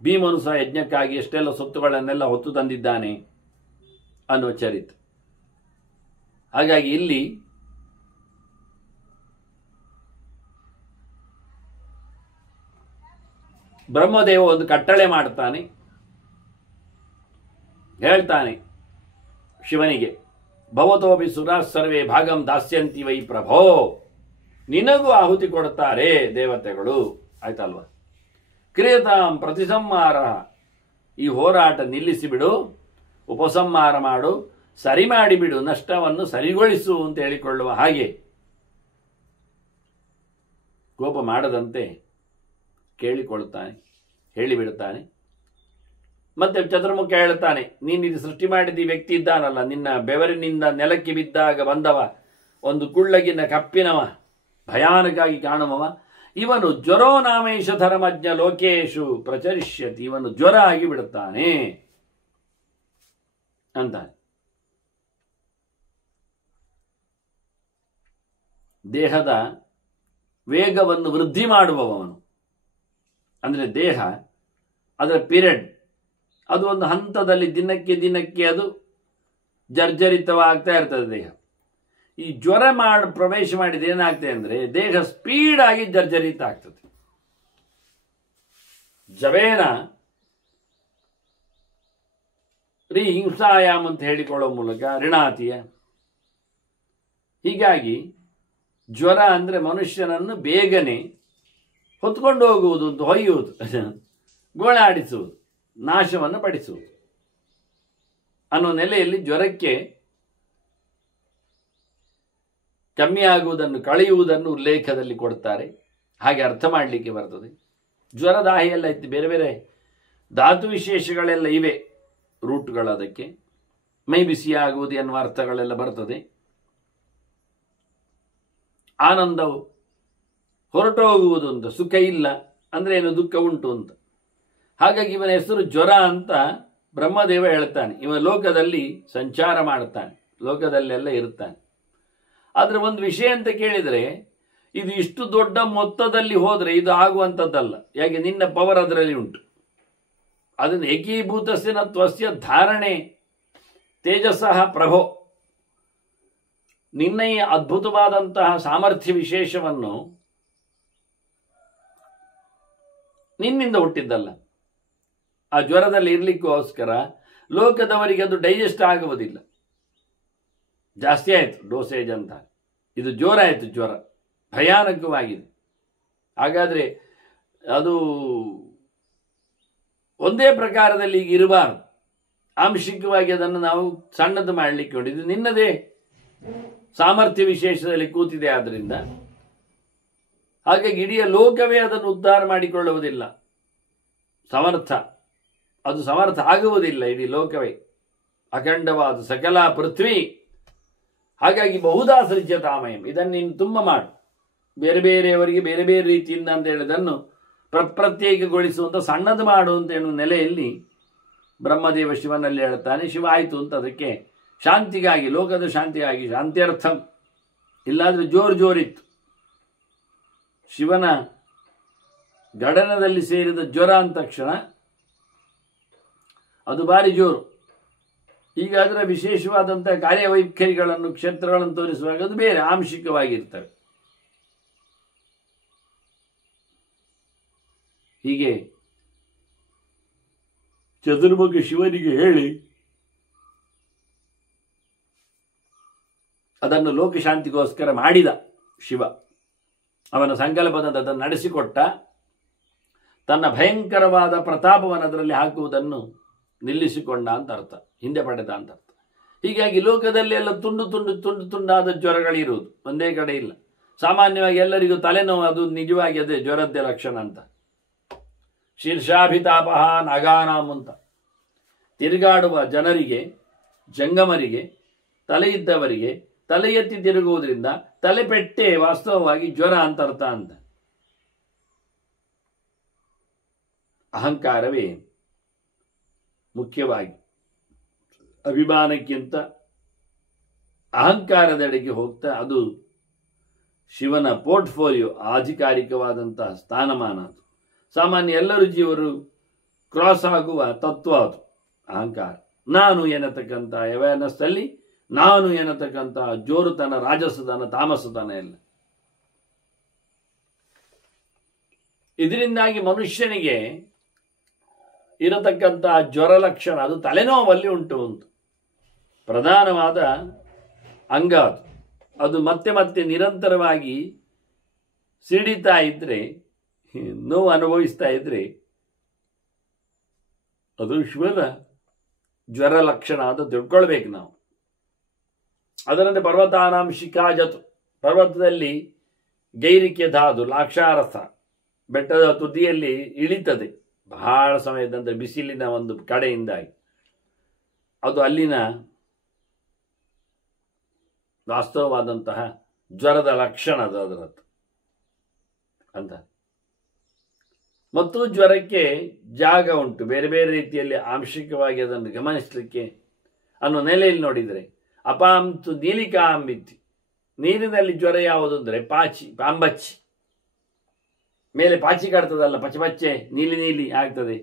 ಭೀಮನು ಸಹ ಯಜ್ಞಕ್ಕಾಗಿ ಎಷ್ಟೆಲ್ಲ ಸೊತ್ತುಗಳನ್ನೆಲ್ಲ ಹೊತ್ತು ತಂದಿದ್ದಾನೆ ಅನ್ನುವ ಚರಿತ್ರೆ. ಹಾಗಾಗಿ ಇಲ್ಲಿ ಬ್ರಹ್ಮದೇವ ಒಂದು ಕಟ್ಟಳೆ ಮಾಡ್ತಾನೆ, ಹೇಳ್ತಾನೆ ಶಿವನಿಗೆ, ಭವತೋಪಿ ಸುರಾ ಸರ್ವೇ ಭಾಗಂ ದಾಸ್ಯಂತಿ ವೈ ಪ್ರಭೋ, ನಿನಗೂ ಆಹುತಿ ಕೊಡುತ್ತಾರೆ ದೇವತೆಗಳು, ಆಯ್ತಲ್ವ. ಕ್ರಿಯತಾಂ ಪ್ರತಿಸಂಹಾರ, ಈ ಹೋರಾಟ ನಿಲ್ಲಿಸಿಬಿಡು, ಉಪಸಂಹಾರ ಮಾಡು, ಸರಿ ಮಾಡಿಬಿಡು, ನಷ್ಟವನ್ನು ಸರಿಗೊಳಿಸು ಅಂತ ಹೇಳಿಕೊಳ್ಳುವ ಹಾಗೆ ಕೋಪ ಮಾಡದಂತೆ ಕೇಳಿಕೊಳ್ಳುತ್ತಾನೆ, ಹೇಳಿಬಿಡುತ್ತಾನೆ. ಮತ್ತೆ ಚತುರ್ಮುಖ ಹೇಳ್ತಾನೆ, ನೀನು ಇದು ಸೃಷ್ಟಿ ಮಾಡಿದ ಈ ವ್ಯಕ್ತಿ ಇದ್ದಾನಲ್ಲ, ನಿನ್ನ ಬೆವರಿನಿಂದ ನೆಲಕ್ಕೆ ಬಿದ್ದಾಗ ಬಂದವ, ಒಂದು ಕುಳ್ಳಗಿನ ಕಪ್ಪಿನವ, ಭಯಾನಕಾಗಿ ಕಾಣುವವ, ಇವನು ಜ್ವರೋ ನಾಮೇಶ ಧರ್ಮಜ್ಞ ಲೋಕೇಶು ಪ್ರಚರಿಷ್ಯತಿ, ಇವನು ಜ್ವರ ಆಗಿ ಬಿಡುತ್ತಾನೆ ಅಂತಾನೆ. ದೇಹದ ವೇಗವನ್ನು ವೃದ್ಧಿ ಮಾಡುವವನು, ಅಂದರೆ ದೇಹ ಅದರ ಪಿರಿಯಡ್ ಅದು ಒಂದು ಹಂತದಲ್ಲಿ ದಿನಕ್ಕೆ ದಿನಕ್ಕೆ ಅದು ಜರ್ಜರಿತವಾಗ್ತಾ ಇರ್ತದೆ ದೇಹ. ಈ ಜ್ವರ ಪ್ರವೇಶ ಮಾಡಿದ ಏನಾಗ್ತದೆ ಅಂದರೆ ದೇಹ ಸ್ಪೀಡ್ ಆಗಿ ಜರ್ಜರಿತ ಆಗ್ತದೆ. ಜವೇನ ಹಿಂಸಾಯಾಮ್ ಅಂತ ಹೇಳಿಕೊಳ್ಳುವ ಮೂಲಕ ಋಣಾತಿಯ. ಹೀಗಾಗಿ ಜ್ವರ ಅಂದರೆ ಮನುಷ್ಯನನ್ನು ಬೇಗನೆ ಹೊತ್ಕೊಂಡು ಹೋಗುವುದು, ಹೊಯ್ಯುವುದು, ಗೋಳಾಡಿಸುವುದು, ನಾಶವನ್ನು ಪಡಿಸುವುದು ಅನ್ನೋ ನೆಲೆಯಲ್ಲಿ ಜ್ವರಕ್ಕೆ ಕಮ್ಮಿಯಾಗುವುದನ್ನು, ಕಳೆಯುವುದನ್ನು ಉಲ್ಲೇಖದಲ್ಲಿ ಕೊಡ್ತಾರೆ. ಹಾಗೆ ಅರ್ಥ ಮಾಡಲಿಕ್ಕೆ ಬರ್ತದೆ. ಜ್ವರದಾಹಿ ಎಲ್ಲ ಇತ್ತು, ಬೇರೆ ಬೇರೆ ಧಾತು ವಿಶೇಷಗಳೆಲ್ಲ ಇವೆ, ರೂಟ್ಗಳು. ಅದಕ್ಕೆ ಮೈ ಬಿಸಿಯಾಗುವುದು ಎನ್ನುವ ಅರ್ಥಗಳೆಲ್ಲ ಬರ್ತದೆ. ಆನಂದವು ಹೊರಟೋಗುವುದು ಅಂತ, ಸುಖ ಇಲ್ಲ ಅಂದರೆ ಏನು, ದುಃಖ ಉಂಟು ಅಂತ. ಹಾಗಾಗಿ ಇವನ ಹೆಸರು ಜ್ವರ ಅಂತ ಬ್ರಹ್ಮದೇವ ಹೇಳ್ತಾನೆ. ಇವ ಲೋಕದಲ್ಲಿ ಸಂಚಾರ ಮಾಡುತ್ತಾನೆ, ಲೋಕದಲ್ಲೆಲ್ಲ ಇರುತ್ತಾನೆ. ಆದರೆ ಒಂದು ವಿಷಯ ಅಂತ ಕೇಳಿದರೆ, ಇದು ಇಷ್ಟು ದೊಡ್ಡ ಮೊತ್ತದಲ್ಲಿ ಹೋದರೆ ಇದು ಆಗುವಂಥದ್ದಲ್ಲ. ಯಾಕೆ, ನಿನ್ನ ಪವರ್ ಅದರಲ್ಲಿ ಉಂಟು. ಅದನ್ನು ಏಕೀಭೂತಸ್ಯ ತ್ವಸ್ಯ ಧಾರಣೆ ತೇಜಸ್ಸಃ ಪ್ರಭೋ, ನಿನ್ನ ಈ ಅದ್ಭುತವಾದಂತಹ ಸಾಮರ್ಥ್ಯ ವಿಶೇಷವನ್ನು ನಿನ್ನಿಂದ ಹುಟ್ಟಿದ್ದಲ್ಲ. ಆ ಜ್ವರದಲ್ಲಿ ಇರಲಿಕ್ಕೋಸ್ಕರ ಲೋಕದವರಿಗೆ ಅದು ಡೈಜೆಸ್ಟ್ ಆಗುವುದಿಲ್ಲ. ಜಾಸ್ತಿ ಆಯಿತು ಡೋಸೇಜ್ ಅಂತ, ಇದು ಜೋರಾಯಿತು, ಜ್ವರ ಭಯಾನಕವಾಗಿದೆ. ಹಾಗಾದರೆ ಅದು ಒಂದೇ ಪ್ರಕಾರದಲ್ಲಿ ಈಗ ಇರಬಾರದು, ಆಂಶಿಕವಾಗಿ ಅದನ್ನು ನಾವು ಸಣ್ಣದು ಮಾಡಲಿಕ್ಕೆ ಉಂಟು. ಇದು ನಿನ್ನದೇ ಸಾಮರ್ಥ್ಯ ವಿಶೇಷದಲ್ಲಿ ಕೂತಿದೆ. ಆದ್ದರಿಂದ ಹಾಗಾಗಿ ಇಡೀ ಲೋಕವೇ ಅದನ್ನು ಉದ್ಧಾರ ಮಾಡಿಕೊಳ್ಳುವುದಿಲ್ಲ, ಸಮರ್ಥ ಅದು ಸಮರ್ಥ ಆಗುವುದಿಲ್ಲ. ಇಡೀ ಲೋಕವೇ ಅಖಂಡವಾದ ಸಕಲ ಪೃಥ್ವಿ. ಹಾಗಾಗಿ ಬಹುಧಾ ಸೃಜ್ಯತಾಮಯಂ, ಇದನ್ನು ನೀನು ತುಂಬ ಮಾಡು, ಬೇರೆ ಬೇರೆಯವರಿಗೆ ಬೇರೆ ಬೇರೆ ರೀತಿಯಿಂದ ಅಂತ ಹೇಳಿದನ್ನು ಪ್ರತ್ಯೇಕಗೊಳಿಸುವಂಥ ಸಣ್ಣದು ಮಾಡು ಅಂತ ಹೇಳುವ ನೆಲೆಯಲ್ಲಿ ಬ್ರಹ್ಮದೇವ ಶಿವನಲ್ಲಿ ಹೇಳ್ತಾನೆ. ಶಿವ ಆಯಿತು ಅಂತ ಅದಕ್ಕೆ ಶಾಂತಿಗಾಗಿ, ಲೋಕದ ಶಾಂತಿಗಾಗಿ, ಶಾಂತ್ಯರ್ಥಂ. ಇಲ್ಲಾದರೆ ಜೋರಿತ್ತು. ಶಿವನ ಗಡನದಲ್ಲಿ ಸೇರಿದ ಜ್ವರ ಅಂದ ತಕ್ಷಣ ಅದು ಭಾರಿ ಜೋರು. ಈಗ ಅದರ ವಿಶೇಷವಾದಂಥ ಕಾರ್ಯವೈಖರಿಗಳನ್ನು, ಕ್ಷೇತ್ರಗಳನ್ನು ತೋರಿಸುವಾಗ ಅದು ಬೇರೆ ಆಂಶಿಕವಾಗಿರ್ತವೆ. ಹೀಗೆ ಚತುರ್ಮುಖ ಶಿವನಿಗೆ ಹೇಳಿ ಅದನ್ನು ಲೋಕಶಾಂತಿಗೋಸ್ಕರ ಮಾಡಿದ ಶಿವ. ಅವನ ಸಂಕಲ್ಪದಂತೆ ಅದನ್ನು ನಡೆಸಿಕೊಟ್ಟ. ತನ್ನ ಭಯಂಕರವಾದ ಪ್ರತಾಪವನ್ನು ಅದರಲ್ಲಿ ಹಾಕುವುದನ್ನು ನಿಲ್ಲಿಸಿಕೊಂಡ ಅಂತ ಅರ್ಥ, ಹಿಂದೆ ಪಡೆದ ಅಂತ ಅರ್ಥ. ಹೀಗಾಗಿ ಲೋಕದಲ್ಲಿ ಎಲ್ಲ ತುಂಡು ತುಂಡು ತುಂಡು ತುಂಡಾದ ಜ್ವರಗಳಿರುವುದು, ಒಂದೇ ಕಡೆ ಇಲ್ಲ. ಸಾಮಾನ್ಯವಾಗಿ ಎಲ್ಲರಿಗೂ ತಲೆನೋವು, ಅದು ನಿಜವಾಗಿ ಅದೇ ಜ್ವರದ್ದೇ ಲಕ್ಷಣ ಅಂತ. ಶೀರ್ಷಾಭಿತಾಪ ನಗಾನಾಮ್ ಅಂತ. ತಿರುಗಾಡುವ ಜನರಿಗೆ, ಜಂಗಮರಿಗೆ, ತಲೆ ಇದ್ದವರಿಗೆ ತಲೆ ಎತ್ತಿ ತಿರುಗುವುದರಿಂದ ತಲೆಪೆಟ್ಟೆ ವಾಸ್ತವವಾಗಿ ಜ್ವರ ಅಂತ ಅರ್ಥ ಅಂತ. ಅಹಂಕಾರವೇ ಮುಖ್ಯವಾಗಿ ಅಭಿಮಾನಕ್ಕಿಂತ ಅಹಂಕಾರದೆಡೆಗೆ ಹೋಗ್ತಾ ಅದು ಶಿವನ ಪೋರ್ಟ್ಫೋಲಿಯೋ, ಅಧಿಕಾರಿಕವಾದಂತಹ ಸ್ಥಾನಮಾನ. ಅದು ಸಾಮಾನ್ಯ ಎಲ್ಲರೂ ಜೀವರು ಕ್ರಾಸ್ ಆಗುವ ತತ್ವ ಅದು ಅಹಂಕಾರ. ನಾನು ಎನ್ನತಕ್ಕಂಥ ಅವೇರ್ನೆಸ್ಸಲ್ಲಿ ನಾನು ಎನ್ನತಕ್ಕಂಥ ಜೋರುತನ, ರಾಜಸತನ, ತಾಮಸತನ ಎಲ್ಲ. ಇದರಿಂದಾಗಿ ಮನುಷ್ಯನಿಗೆ ಇರತಕ್ಕಂಥ ಜ್ವರ ಲಕ್ಷಣ ಅದು ತಲೆನೋವಲ್ಲಿ ಉಂಟು ಉಂಟು ಪ್ರಧಾನವಾದ ಅಂಗ ಅದು ಮತ್ತೆ ಮತ್ತೆ ನಿರಂತರವಾಗಿ ಸಿಡಿತಾ ಇದ್ರೆ, ನೋವು ಅನುಭವಿಸ್ತಾ ಇದ್ರೆ ಅದು ಶಿವನ ಜ್ವರ ಲಕ್ಷಣ ಅಂತ ತಿಳ್ಕೊಳ್ಬೇಕು ನಾವು. ಅದರಂತೆ ಪರ್ವತಾನಾಂ ಶಿಖಾಜತು, ಪರ್ವತದಲ್ಲಿ ಗೈರಿಕೆ ಧಾದು ಲಾಕ್ಷಾರಸ ಬೆಟ್ಟದ ತುದಿಯಲ್ಲಿ ಇಳಿತದೆ ಬಹಳ ಸಮಯದ ನಂತರ ಬಿಸಿಲಿನ ಒಂದು ಕಡೆಯಿಂದಾಗಿ. ಅದು ಅಲ್ಲಿನ ವಾಸ್ತವವಾದಂತಹ ಜ್ವರದ ಲಕ್ಷಣ ಅದು ಅದರದ್ದು ಅಂತ. ಮತ್ತು ಜ್ವರಕ್ಕೆ ಜಾಗ ಉಂಟು, ಬೇರೆ ಬೇರೆ ರೀತಿಯಲ್ಲಿ ಆಂಶಿಕವಾಗಿ ಅದನ್ನು ಗಮನಿಸಲಿಕ್ಕೆ ಅನ್ನೋ ನೆಲೆಯಲ್ಲಿ ನೋಡಿದರೆ ಅಪಾಂತು ನೀಲಿಕಾ ಅಂಬಿತಿ, ನೀರಿನಲ್ಲಿ ಜ್ವರ ಯಾವುದು ಅಂದರೆ ಪಾಚಿ, ಪಾಂಬಚ್ಚಿ, ಮೇಲೆ ಪಾಚಿ ಕಾಡ್ತದಲ್ಲ, ಪಚ್ಚೆ ಪಚ್ಚೆ ನೀಲಿ ನೀಲಿ ಆಗ್ತದೆ,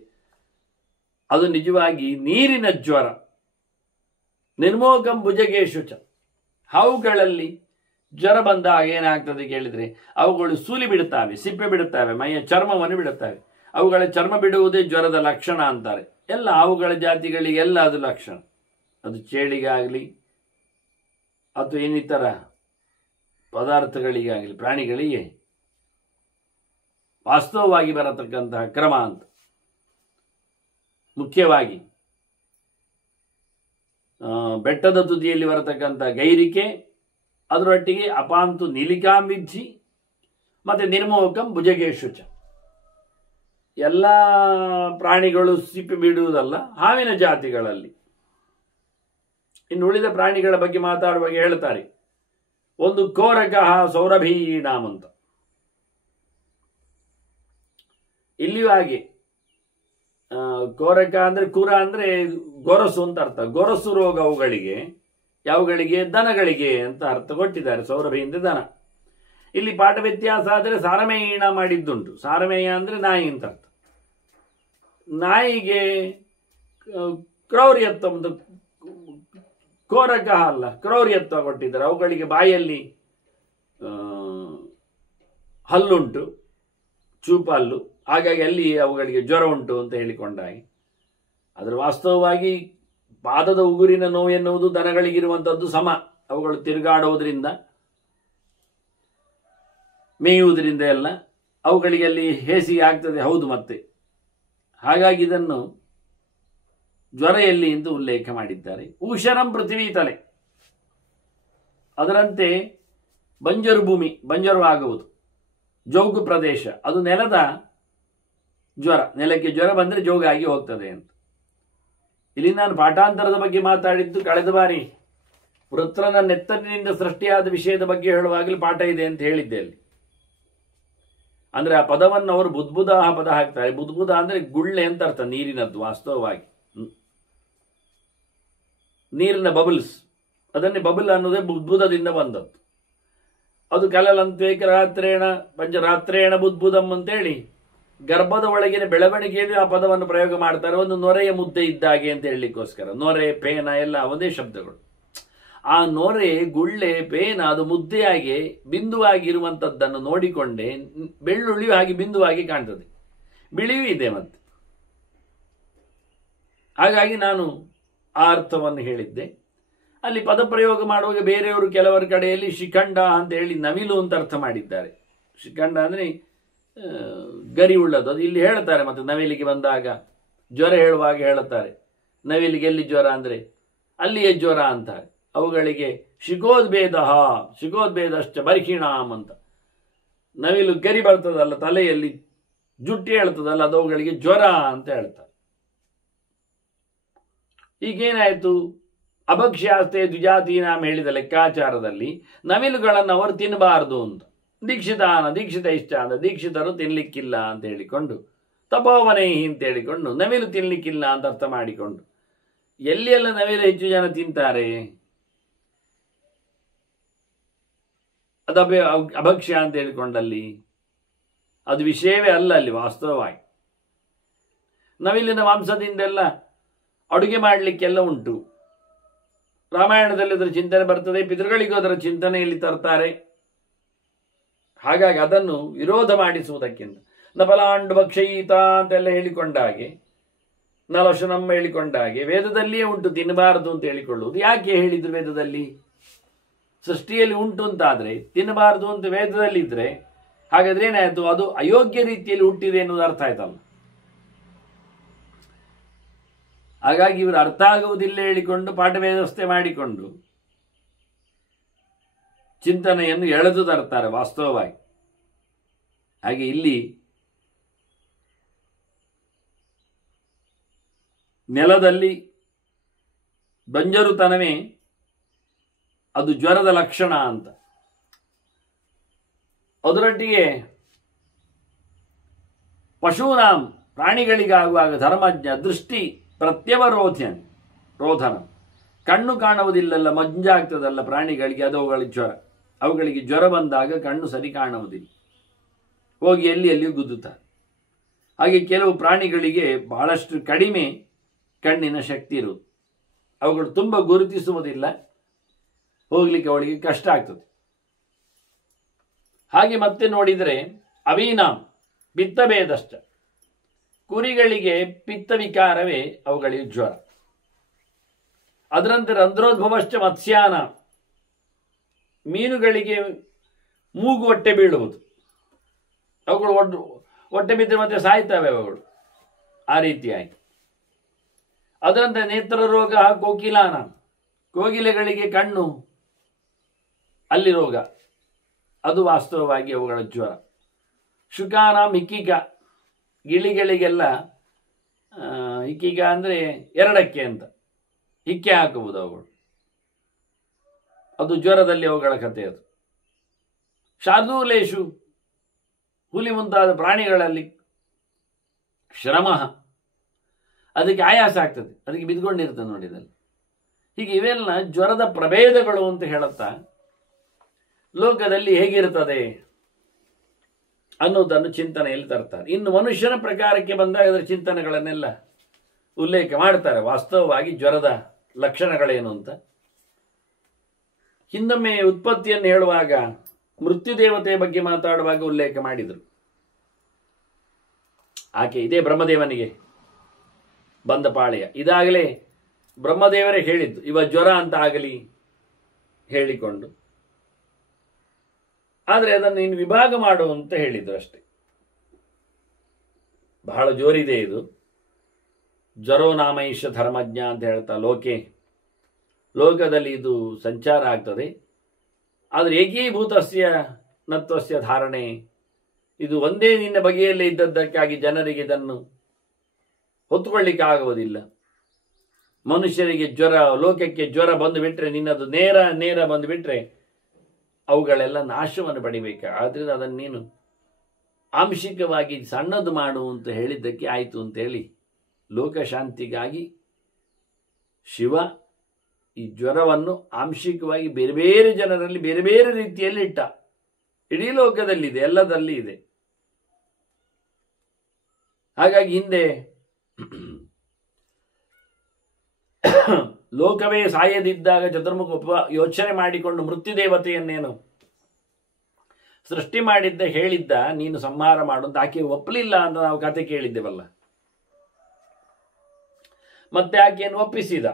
ಅದು ನಿಜವಾಗಿ ನೀರಿನ ಜ್ವರ. ನಿರ್ಮೋಕಂ ಭುಜಗೇಶುಚ, ಹಾವುಗಳಲ್ಲಿ ಜ್ವರ ಬಂದಾಗ ಏನಾಗ್ತದೆ ಕೇಳಿದರೆ ಅವುಗಳು ಸೂಲಿ ಬಿಡುತ್ತವೆ, ಸಿಪ್ಪೆ ಬಿಡುತ್ತವೆ, ಮೈಯ ಚರ್ಮವನ್ನು ಬಿಡುತ್ತವೆ. ಅವುಗಳ ಚರ್ಮ ಬಿಡುವುದೇ ಜ್ವರದ ಲಕ್ಷಣ ಅಂತಾರೆ. ಎಲ್ಲ ಹಾವುಗಳ ಜಾತಿಗಳಿಗೆಲ್ಲ ಅದು ಲಕ್ಷಣ. ಅದು ಚೇಳಿಗಾಗಲಿ ಅಥವಾ ಇನ್ನಿತರ ಪದಾರ್ಥಗಳಿಗಾಗಲಿ ಪ್ರಾಣಿಗಳಿಗೆ ವಾಸ್ತವವಾಗಿ ಬರತಕ್ಕಂತಹ ಕ್ರಮ ಅಂತ. ಮುಖ್ಯವಾಗಿ ಬೆಟ್ಟದ ತುದಿಯಲ್ಲಿ ಬರತಕ್ಕಂಥ ಗೈರಿಕೆ, ಅದರೊಟ್ಟಿಗೆ ಅಪಾಂತು ನೀಲಿಕಾಂಬಿಜ್ಜಿ ಮತ್ತು ನಿರ್ಮೋಕಂ ಭುಜಗೇಶುಚ. ಎಲ್ಲ ಪ್ರಾಣಿಗಳು ಸಿಪ್ಪೆ ಬಿಡುವುದಲ್ಲ, ಹಾವಿನ ಜಾತಿಗಳಲ್ಲಿ. ಇನ್ನು ಉಳಿದ ಪ್ರಾಣಿಗಳ ಬಗ್ಗೆ ಮಾತಾಡುವಾಗ ಹೇಳ್ತಾರೆ, ಒಂದು ಕೋರಕಃ ಸೌರಭೀಣಾಮ್ ಅಂತ. ಇಲ್ಲಿಯೂ ಹಾಗೆ ಕೋರಕ ಅಂದರೆ ಕುರ ಅಂದರೆ ಗೊರಸು ಅಂತ ಅರ್ಥ. ಗೊರಸು ರೋಗ ಅವುಗಳಿಗೆ, ಯಾವುಗಳಿಗೆ? ದನಗಳಿಗೆ ಅಂತ ಅರ್ಥ ಕೊಟ್ಟಿದ್ದಾರೆ. ಸೌರಭಿ ಅಂದರೆ ದನ. ಇಲ್ಲಿ ಪಾಠ ವ್ಯತ್ಯಾಸ ಆದರೆ ಸಾರಮೇಯಣ ಮಾಡಿದ್ದುಂಟು. ಸಾರಮೇಯ ಅಂದರೆ ನಾಯಿ ಅಂತ ಅರ್ಥ. ನಾಯಿಗೆ ಕ್ರೌರ್ಯತ್ವ ಒಂದು ಕೋರಕ ಅಲ್ಲ, ಕ್ರೌರ್ಯತ್ವ ಕೊಟ್ಟಿದ್ದಾರೆ. ಅವುಗಳಿಗೆ ಬಾಯಲ್ಲಿ ಹಲ್ಲುಂಟು, ಚೂಪಲ್ಲು, ಹಾಗಾಗಿ ಅಲ್ಲಿ ಅವುಗಳಿಗೆ ಜ್ವರ ಉಂಟು ಅಂತ ಹೇಳಿಕೊಂಡಾಗಿ. ಅದರ ವಾಸ್ತವವಾಗಿ ಪಾದದ ಉಗುರಿನ ನೋವು ಎನ್ನುವುದು ದನಗಳಿಗಿರುವಂಥದ್ದು ಸಮ. ಅವುಗಳು ತಿರುಗಾಡೋದ್ರಿಂದ, ಮೇಯುವುದರಿಂದ ಎಲ್ಲ ಅವುಗಳಿಗೆ ಅಲ್ಲಿ ಹೇಸಿಗೆ ಆಗ್ತದೆ. ಹೌದು, ಮತ್ತೆ ಹಾಗಾಗಿ ಇದನ್ನು ಜ್ವರ ಎಲ್ಲಿ ಎಂದು ಉಲ್ಲೇಖ ಮಾಡಿದ್ದಾರೆ. ಊಷರಂ ಪೃಥ್ವಿ ತಲೆ, ಅದರಂತೆ ಬಂಜರು ಭೂಮಿ, ಬಂಜರು ಆಗುವುದು, ಜೋಗು ಪ್ರದೇಶ, ಅದು ನೆಲದ ಜ್ವರ. ನೆಲಕ್ಕೆ ಜ್ವರ ಬಂದರೆ ಜೋಗಾಗಿ ಹೋಗ್ತದೆ ಅಂತ. ಇಲ್ಲಿ ನಾನು ಪಾಠಾಂತರದ ಬಗ್ಗೆ ಮಾತಾಡಿದ್ದು ಕಳೆದ ಬಾರಿ ವೃತ್ರನ ನೆತ್ತರಿನಿಂದ ಸೃಷ್ಟಿಯಾದ ವಿಷಯದ ಬಗ್ಗೆ ಹೇಳುವಾಗಲೂ ಪಾಠ ಇದೆ ಅಂತ ಹೇಳಿದ್ದೆ. ಅಲ್ಲಿ ಅಂದ್ರೆ ಆ ಪದವನ್ನು ಅವರು ಬುದ್ಬುದ ಪದ ಹಾಕ್ತಾರೆ. ಬುದ್ಬುದ ಅಂದ್ರೆ ಗುಳ್ಳೆ ಅಂತ ಅರ್ಥ, ನೀರಿನದ್ದು. ವಾಸ್ತವವಾಗಿ ನೀರಿನ ಬಬಲ್ಸ್, ಅದನ್ನೇ ಬಬಲ್ ಅನ್ನೋದೇ ಬುದ್ಬುದದಿಂದ ಬಂದದ್ದು. ಅದು ಕಲಲಂತ್ವೇಕ ರಾತ್ರೇಣ ಪಂಚರಾತ್ರೇಣ ಬುದ್ಬುದಂ ಅಂತೇಳಿ ಗರ್ಭದ ಒಳಗಿನ ಬೆಳವಣಿಗೆಯಲ್ಲಿ ಆ ಪದವನ್ನು ಪ್ರಯೋಗ ಮಾಡ್ತಾರೆ. ಒಂದು ನೊರೆಯ ಮುದ್ದೆ ಇದ್ದಾಗೆ ಅಂತ ಹೇಳಲಿಕ್ಕೋಸ್ಕರ. ನೊರೆ, ಪೇನ ಎಲ್ಲ ಒಂದೇ ಶಬ್ದಗಳು. ಆ ನೊರೆ, ಗುಳ್ಳೆ, ಪೇನ ಅದು ಮುದ್ದೆಯಾಗಿ ಬಿಂದುವಾಗಿರುವಂಥದ್ದನ್ನು ನೋಡಿಕೊಂಡೆ ಬೆಳ್ಳುಳ್ಳಿಯು ಹಾಗೆ ಬಿಂದುವಾಗಿ ಕಾಣ್ತದೆ, ಬಿಳಿಯೂ ಇದೆ ಮತ್ತೆ. ಹಾಗಾಗಿ ನಾನು ಆ ಅರ್ಥವನ್ನು ಹೇಳಿದ್ದೆ. ಅಲ್ಲಿ ಪದಪ್ರಯೋಗ ಮಾಡುವಾಗ ಬೇರೆಯವರು ಕೆಲವರ ಕಡೆಯಲ್ಲಿ ಶಿಖಂಡ ಅಂತ ಹೇಳಿ ನವಿಲು ಅಂತ ಅರ್ಥ ಮಾಡಿದ್ದಾರೆ. ಶಿಖಂಡ ಅಂದರೆ ಗರಿ ಉಳ್ಳದು. ಅದು ಇಲ್ಲಿ ಹೇಳ್ತಾರೆ. ಮತ್ತೆ ನವಿಲಿಗೆ ಬಂದಾಗ ಜ್ವರ ಹೇಳುವಾಗ ಹೇಳುತ್ತಾರೆ, ನವಿಲಿಗೆ ಎಲ್ಲಿ ಜ್ವರ ಅಂದರೆ ಅಲ್ಲಿಯೇ ಜ್ವರ ಅಂತಾರೆ. ಅವುಗಳಿಗೆ ಶಿಖೋದ್ಭೇದ, ಶಿಖೋದ್ಭೇದಶ್ಚ ಬರ್ಹಿಣಾಮ್ ಅಂತ. ನವಿಲು ಗರಿ ಬರ್ತದಲ್ಲ, ತಲೆಯಲ್ಲಿ ಜುಟ್ಟಿ ಹೇಳ್ತದಲ್ಲ, ಅದು ಅವುಗಳಿಗೆ ಜ್ವರ ಅಂತ ಹೇಳ್ತಾರೆ. ಈಗೇನಾಯಿತು? ಅಭಕ್ಷ್ಯಾಸ್ತೆ ದ್ವಿಜಾತೀನಾಮ್ ಹೇಳಿದ ಲೆಕ್ಕಾಚಾರದಲ್ಲಿ ನವಿಲುಗಳನ್ನು ಅವರು ತಿನ್ನಬಾರದು ಅಂತ. ದೀಕ್ಷಿತ ಇಷ್ಟ ಅಂತ, ದೀಕ್ಷಿತರು ತಿನ್ಲಿಕ್ಕಿಲ್ಲ ಅಂತ ಹೇಳಿಕೊಂಡು, ತಪೋವನೇಹಿ ಅಂತ ಹೇಳಿಕೊಂಡು ನವಿಲು ತಿನ್ಲಿಕ್ಕಿಲ್ಲ ಅಂತ ಅರ್ಥ ಮಾಡಿಕೊಂಡು, ಎಲ್ಲಿ ಎಲ್ಲ ನವಿಲು ಹೆಚ್ಚು ಜನ ತಿಂತಾರೆ, ಅದು ಅಭಕ್ಷ್ಯ ಅಂತ ಹೇಳಿಕೊಂಡಲ್ಲಿ ಅದು ವಿಷಯವೇ ಅಲ್ಲ. ಅಲ್ಲಿ ವಾಸ್ತವವಾಗಿ ನವಿಲಿನ ಮಾಂಸದಿಂದೆಲ್ಲ ಅಡುಗೆ ಮಾಡಲಿಕ್ಕೆಲ್ಲ ಉಂಟು. ರಾಮಾಯಣದಲ್ಲಿ ಅದರ ಚಿಂತನೆ ಬರ್ತದೆ, ಪಿತೃಗಳಿಗೂ ಅದರ ಚಿಂತನೆಯಲ್ಲಿ ತರ್ತಾರೆ. ಹಾಗಾಗಿ ಅದನ್ನು ವಿರೋಧ ಮಾಡಿಸುವುದಕ್ಕಿಂತ ನಫಲಾಂಡ್ ಭಕ್ಷಯಿತ ಅಂತೆಲ್ಲ ಹೇಳಿಕೊಂಡ ಹಾಗೆ, ನಲಶನಂ ಹೇಳಿಕೊಂಡ ಹಾಗೆ ವೇದದಲ್ಲಿಯೇ ಉಂಟು ತಿನ್ನಬಾರದು ಅಂತ ಹೇಳಿಕೊಳ್ಳುವುದು. ಯಾಕೆ ಹೇಳಿದ್ರು ವೇದದಲ್ಲಿ? ಸೃಷ್ಟಿಯಲ್ಲಿ ಉಂಟು ಅಂತಾದ್ರೆ ತಿನ್ನಬಾರದು ಅಂತ ವೇದದಲ್ಲಿ ಇದ್ರೆ ಹಾಗಾದ್ರೆ ಏನಾಯ್ತು? ಅದು ಅಯೋಗ್ಯ ರೀತಿಯಲ್ಲಿ ಹುಟ್ಟಿದೆ ಎನ್ನುವುದು ಅರ್ಥ ಆಯ್ತಲ್ಲ. ಹಾಗಾಗಿ ಇವರು ಅರ್ಥ ಆಗುವುದಿಲ್ಲ ಹೇಳಿಕೊಂಡು ಪಾಠ ವ್ಯವಸ್ಥೆ ಮಾಡಿಕೊಂಡು ಚಿಂತನೆಯನ್ನು ಎಳೆದು ತರ್ತಾರೆ ವಾಸ್ತವವಾಗಿ. ಹಾಗೆ ಇಲ್ಲಿ ನೆಲದಲ್ಲಿ ಬಂಜರುತನವೇ ಅದು ಜ್ವರದ ಲಕ್ಷಣ ಅಂತ. ಅದರೊಟ್ಟಿಗೆ ಪಶೂನಾಂ ಪ್ರಾಣಿಗಳಿಗಾಗುವಾಗ ಧರ್ಮಜ್ಞ ದೃಷ್ಟಿ ರೋಧನ, ಕಣ್ಣು ಕಾಣುವುದಿಲ್ಲಲ್ಲ, ಮಂಜಾಗ್ತದಲ್ಲ ಪ್ರಾಣಿಗಳಿಗೆ, ಅದು ಅವುಗಳಿಗೆ ಜ್ವರ. ಅವುಗಳಿಗೆ ಜ್ವರ ಬಂದಾಗ ಕಣ್ಣು ಸರಿ ಕಾಣುವುದಿಲ್ಲ, ಹೋಗಿ ಎಲ್ಲಿಯೂ ಗುದ್ದುತ್ತಾರೆ. ಹಾಗೆ ಕೆಲವು ಪ್ರಾಣಿಗಳಿಗೆ ಬಹಳಷ್ಟು ಕಡಿಮೆ ಕಣ್ಣಿನ ಶಕ್ತಿ ಇರುವುದು, ಅವುಗಳು ತುಂಬ ಗುರುತಿಸುವುದಿಲ್ಲ, ಹೋಗ್ಲಿಕ್ಕೆ ಅವಳಿಗೆ ಕಷ್ಟ ಆಗ್ತದೆ. ಹಾಗೆ ಮತ್ತೆ ನೋಡಿದರೆ ಅವೀನಾಂ ಪಿತ್ತಭೇದಶ್ಚ, ಕುರಿಗಳಿಗೆ ಪಿತ್ತ ವಿಕಾರವೇ ಅವುಗಳಿಗೆ ಜ್ವರ. ಅದರಂತೆ ರಂಧ್ರೋದ್ಭವಶ್ಚ ಮತ್ಸ್ಯಾನ, ಮೀನುಗಳಿಗೆ ಮೂಗು ಹೊಟ್ಟೆ ಬೀಳುವುದು, ಅವುಗಳು ಹೊಟ್ಟೆ ಬಿದ್ದರೆ ಮತ್ತೆ ಸಾಯ್ತವೆ ಅವುಗಳು, ಆ ರೀತಿಯಾಗಿ. ಅದರಂತೆ ನೇತ್ರ ರೋಗ ಕೋಕಿಲಾನ, ಕೋಗಿಲೆಗಳಿಗೆ ಕಣ್ಣು ಅಲ್ಲಿ ರೋಗ, ಅದು ವಾಸ್ತವವಾಗಿ ಅವುಗಳ ಜ್ವರ. ಶುಕಾನ ಇಕ್ಕಿಕ, ಗಿಳಿಗಳಿಗೆಲ್ಲ ಇಕ್ಕಿಕ ಅಂದರೆ ಎರಡಕ್ಕೆ ಅಂತ ಇಕ್ಕೆ ಹಾಕುವುದು ಅವುಗಳು, ಅದು ಜ್ವರದಲ್ಲಿ ಅವುಗಳ ಕಥೆ. ಅದು ಶಾರ್ದೂಲೇಶು, ಹುಲಿ ಮುಂತಾದ ಪ್ರಾಣಿಗಳಲ್ಲಿ ಶ್ರಮ, ಅದಕ್ಕೆ ಆಯಾಸ ಆಗ್ತದೆ, ಅದಕ್ಕೆ ಬಿದ್ಕೊಂಡಿರ್ತದೆ ನೋಡಿದಲ್ಲಿ. ಹೀಗೆ ಇವೆಲ್ಲ ಜ್ವರದ ಪ್ರಭೇದಗಳು ಅಂತ ಹೇಳುತ್ತಾ ಲೋಕದಲ್ಲಿ ಹೇಗಿರ್ತದೆ ಅನ್ನೋದನ್ನು ಚಿಂತನೆಯಲ್ಲಿ ತರ್ತಾರೆ. ಇನ್ನು ಮನುಷ್ಯನ ಪ್ರಕಾರಕ್ಕೆ ಬಂದಾಗ ಅದರ ಚಿಂತನೆಗಳನ್ನೆಲ್ಲ ಉಲ್ಲೇಖ ಮಾಡ್ತಾರೆ, ವಾಸ್ತವವಾಗಿ ಜ್ವರದ ಲಕ್ಷಣಗಳೇನು ಅಂತ. ಹಿಂದೊಮ್ಮೆ ಉತ್ಪತ್ತಿಯನ್ನು ಹೇಳುವಾಗ ಮೃತ್ಯುದೇವತೆಯ ಬಗ್ಗೆ ಮಾತಾಡುವಾಗ ಉಲ್ಲೇಖ ಮಾಡಿದರು. ಆಕೆ ಇದೇ ಬ್ರಹ್ಮದೇವನಿಗೆ ಬಂದ ಪಾಳೆಯ. ಇದಾಗಲೇ ಬ್ರಹ್ಮದೇವರೇ ಹೇಳಿದ್ದು, ಇವ ಜ್ವರ ಅಂತ ಆಗಲಿ ಹೇಳಿಕೊಂಡು, ಆದರೆ ಅದನ್ನು ಇನ್ನು ವಿಭಾಗ ಮಾಡು ಅಂತ ಹೇಳಿದ್ರು ಅಷ್ಟೆ. ಬಹಳ ಜೋರಿದೆ ಇದು. ಜ್ವರೋ ನಾಮೈಷ ಧರ್ಮಜ್ಞ ಅಂತ ಹೇಳ್ತಾ ಲೋಕದಲ್ಲಿ ಇದು ಸಂಚಾರ ಆಗ್ತದೆ. ಆದರೆ ಏಕೀಭೂತಸ್ಯ ನತ್ವಸ್ಯ ಧಾರಣೆ, ಇದು ಒಂದೇ ನಿನ್ನ ಬಗೆಯಲ್ಲೇ ಇದ್ದದ್ದಕ್ಕಾಗಿ ಜನರಿಗೆ ಇದನ್ನು ಹೊತ್ತುಕೊಳ್ಳಿಕ್ಕೆ ಆಗುವುದಿಲ್ಲ. ಮನುಷ್ಯರಿಗೆ ಜ್ವರ, ಲೋಕಕ್ಕೆ ಜ್ವರ ಬಂದು ಬಿಟ್ರೆ, ನಿನ್ನದು ನೇರ ಬಂದು ಬಿಟ್ರೆ ಅವುಗಳೆಲ್ಲ ನಾಶವನ್ನು ಪಡಿಬೇಕು. ಆದ್ರಿಂದ ಅದನ್ನು ನೀನು ಆಂಶಿಕವಾಗಿ ಸಣ್ಣದು ಮಾಡು ಅಂತ ಹೇಳಿದ್ದಕ್ಕೆ ಆಯಿತು ಅಂತೇಳಿ ಲೋಕಶಾಂತಿಗಾಗಿ ಶಿವ ಈ ಜ್ವರವನ್ನು ಆಂಶಿಕವಾಗಿ ಬೇರೆ ಬೇರೆ ಜನರಲ್ಲಿ ಬೇರೆ ಬೇರೆ ರೀತಿಯಲ್ಲಿ ಇಟ್ಟ. ಇಡೀ ಲೋಕದಲ್ಲಿದೆ, ಎಲ್ಲದಲ್ಲಿ ಇದೆ. ಹಾಗಾಗಿ ಹಿಂದೆ ಲೋಕವೇ ಸಾಯದಿದ್ದಾಗ ಚತುರ್ಮುಖ ಯೋಚನೆ ಮಾಡಿಕೊಂಡು ಮೃತ್ಯುದೇವತೆಯನ್ನೇನು ಸೃಷ್ಟಿ ಮಾಡಿದ್ದ ಹೇಳಿದ್ದ, ನೀನು ಸಂಹಾರ ಮಾಡು ಅಂತ. ಆಕೆ ಒಪ್ಪಲಿಲ್ಲ ಅಂತ ನಾವು ಕತೆ ಕೇಳಿದ್ದೇವಲ್ಲ. ಮತ್ತೆ ಆಕೆಯನ್ನು ಒಪ್ಪಿಸಿದ.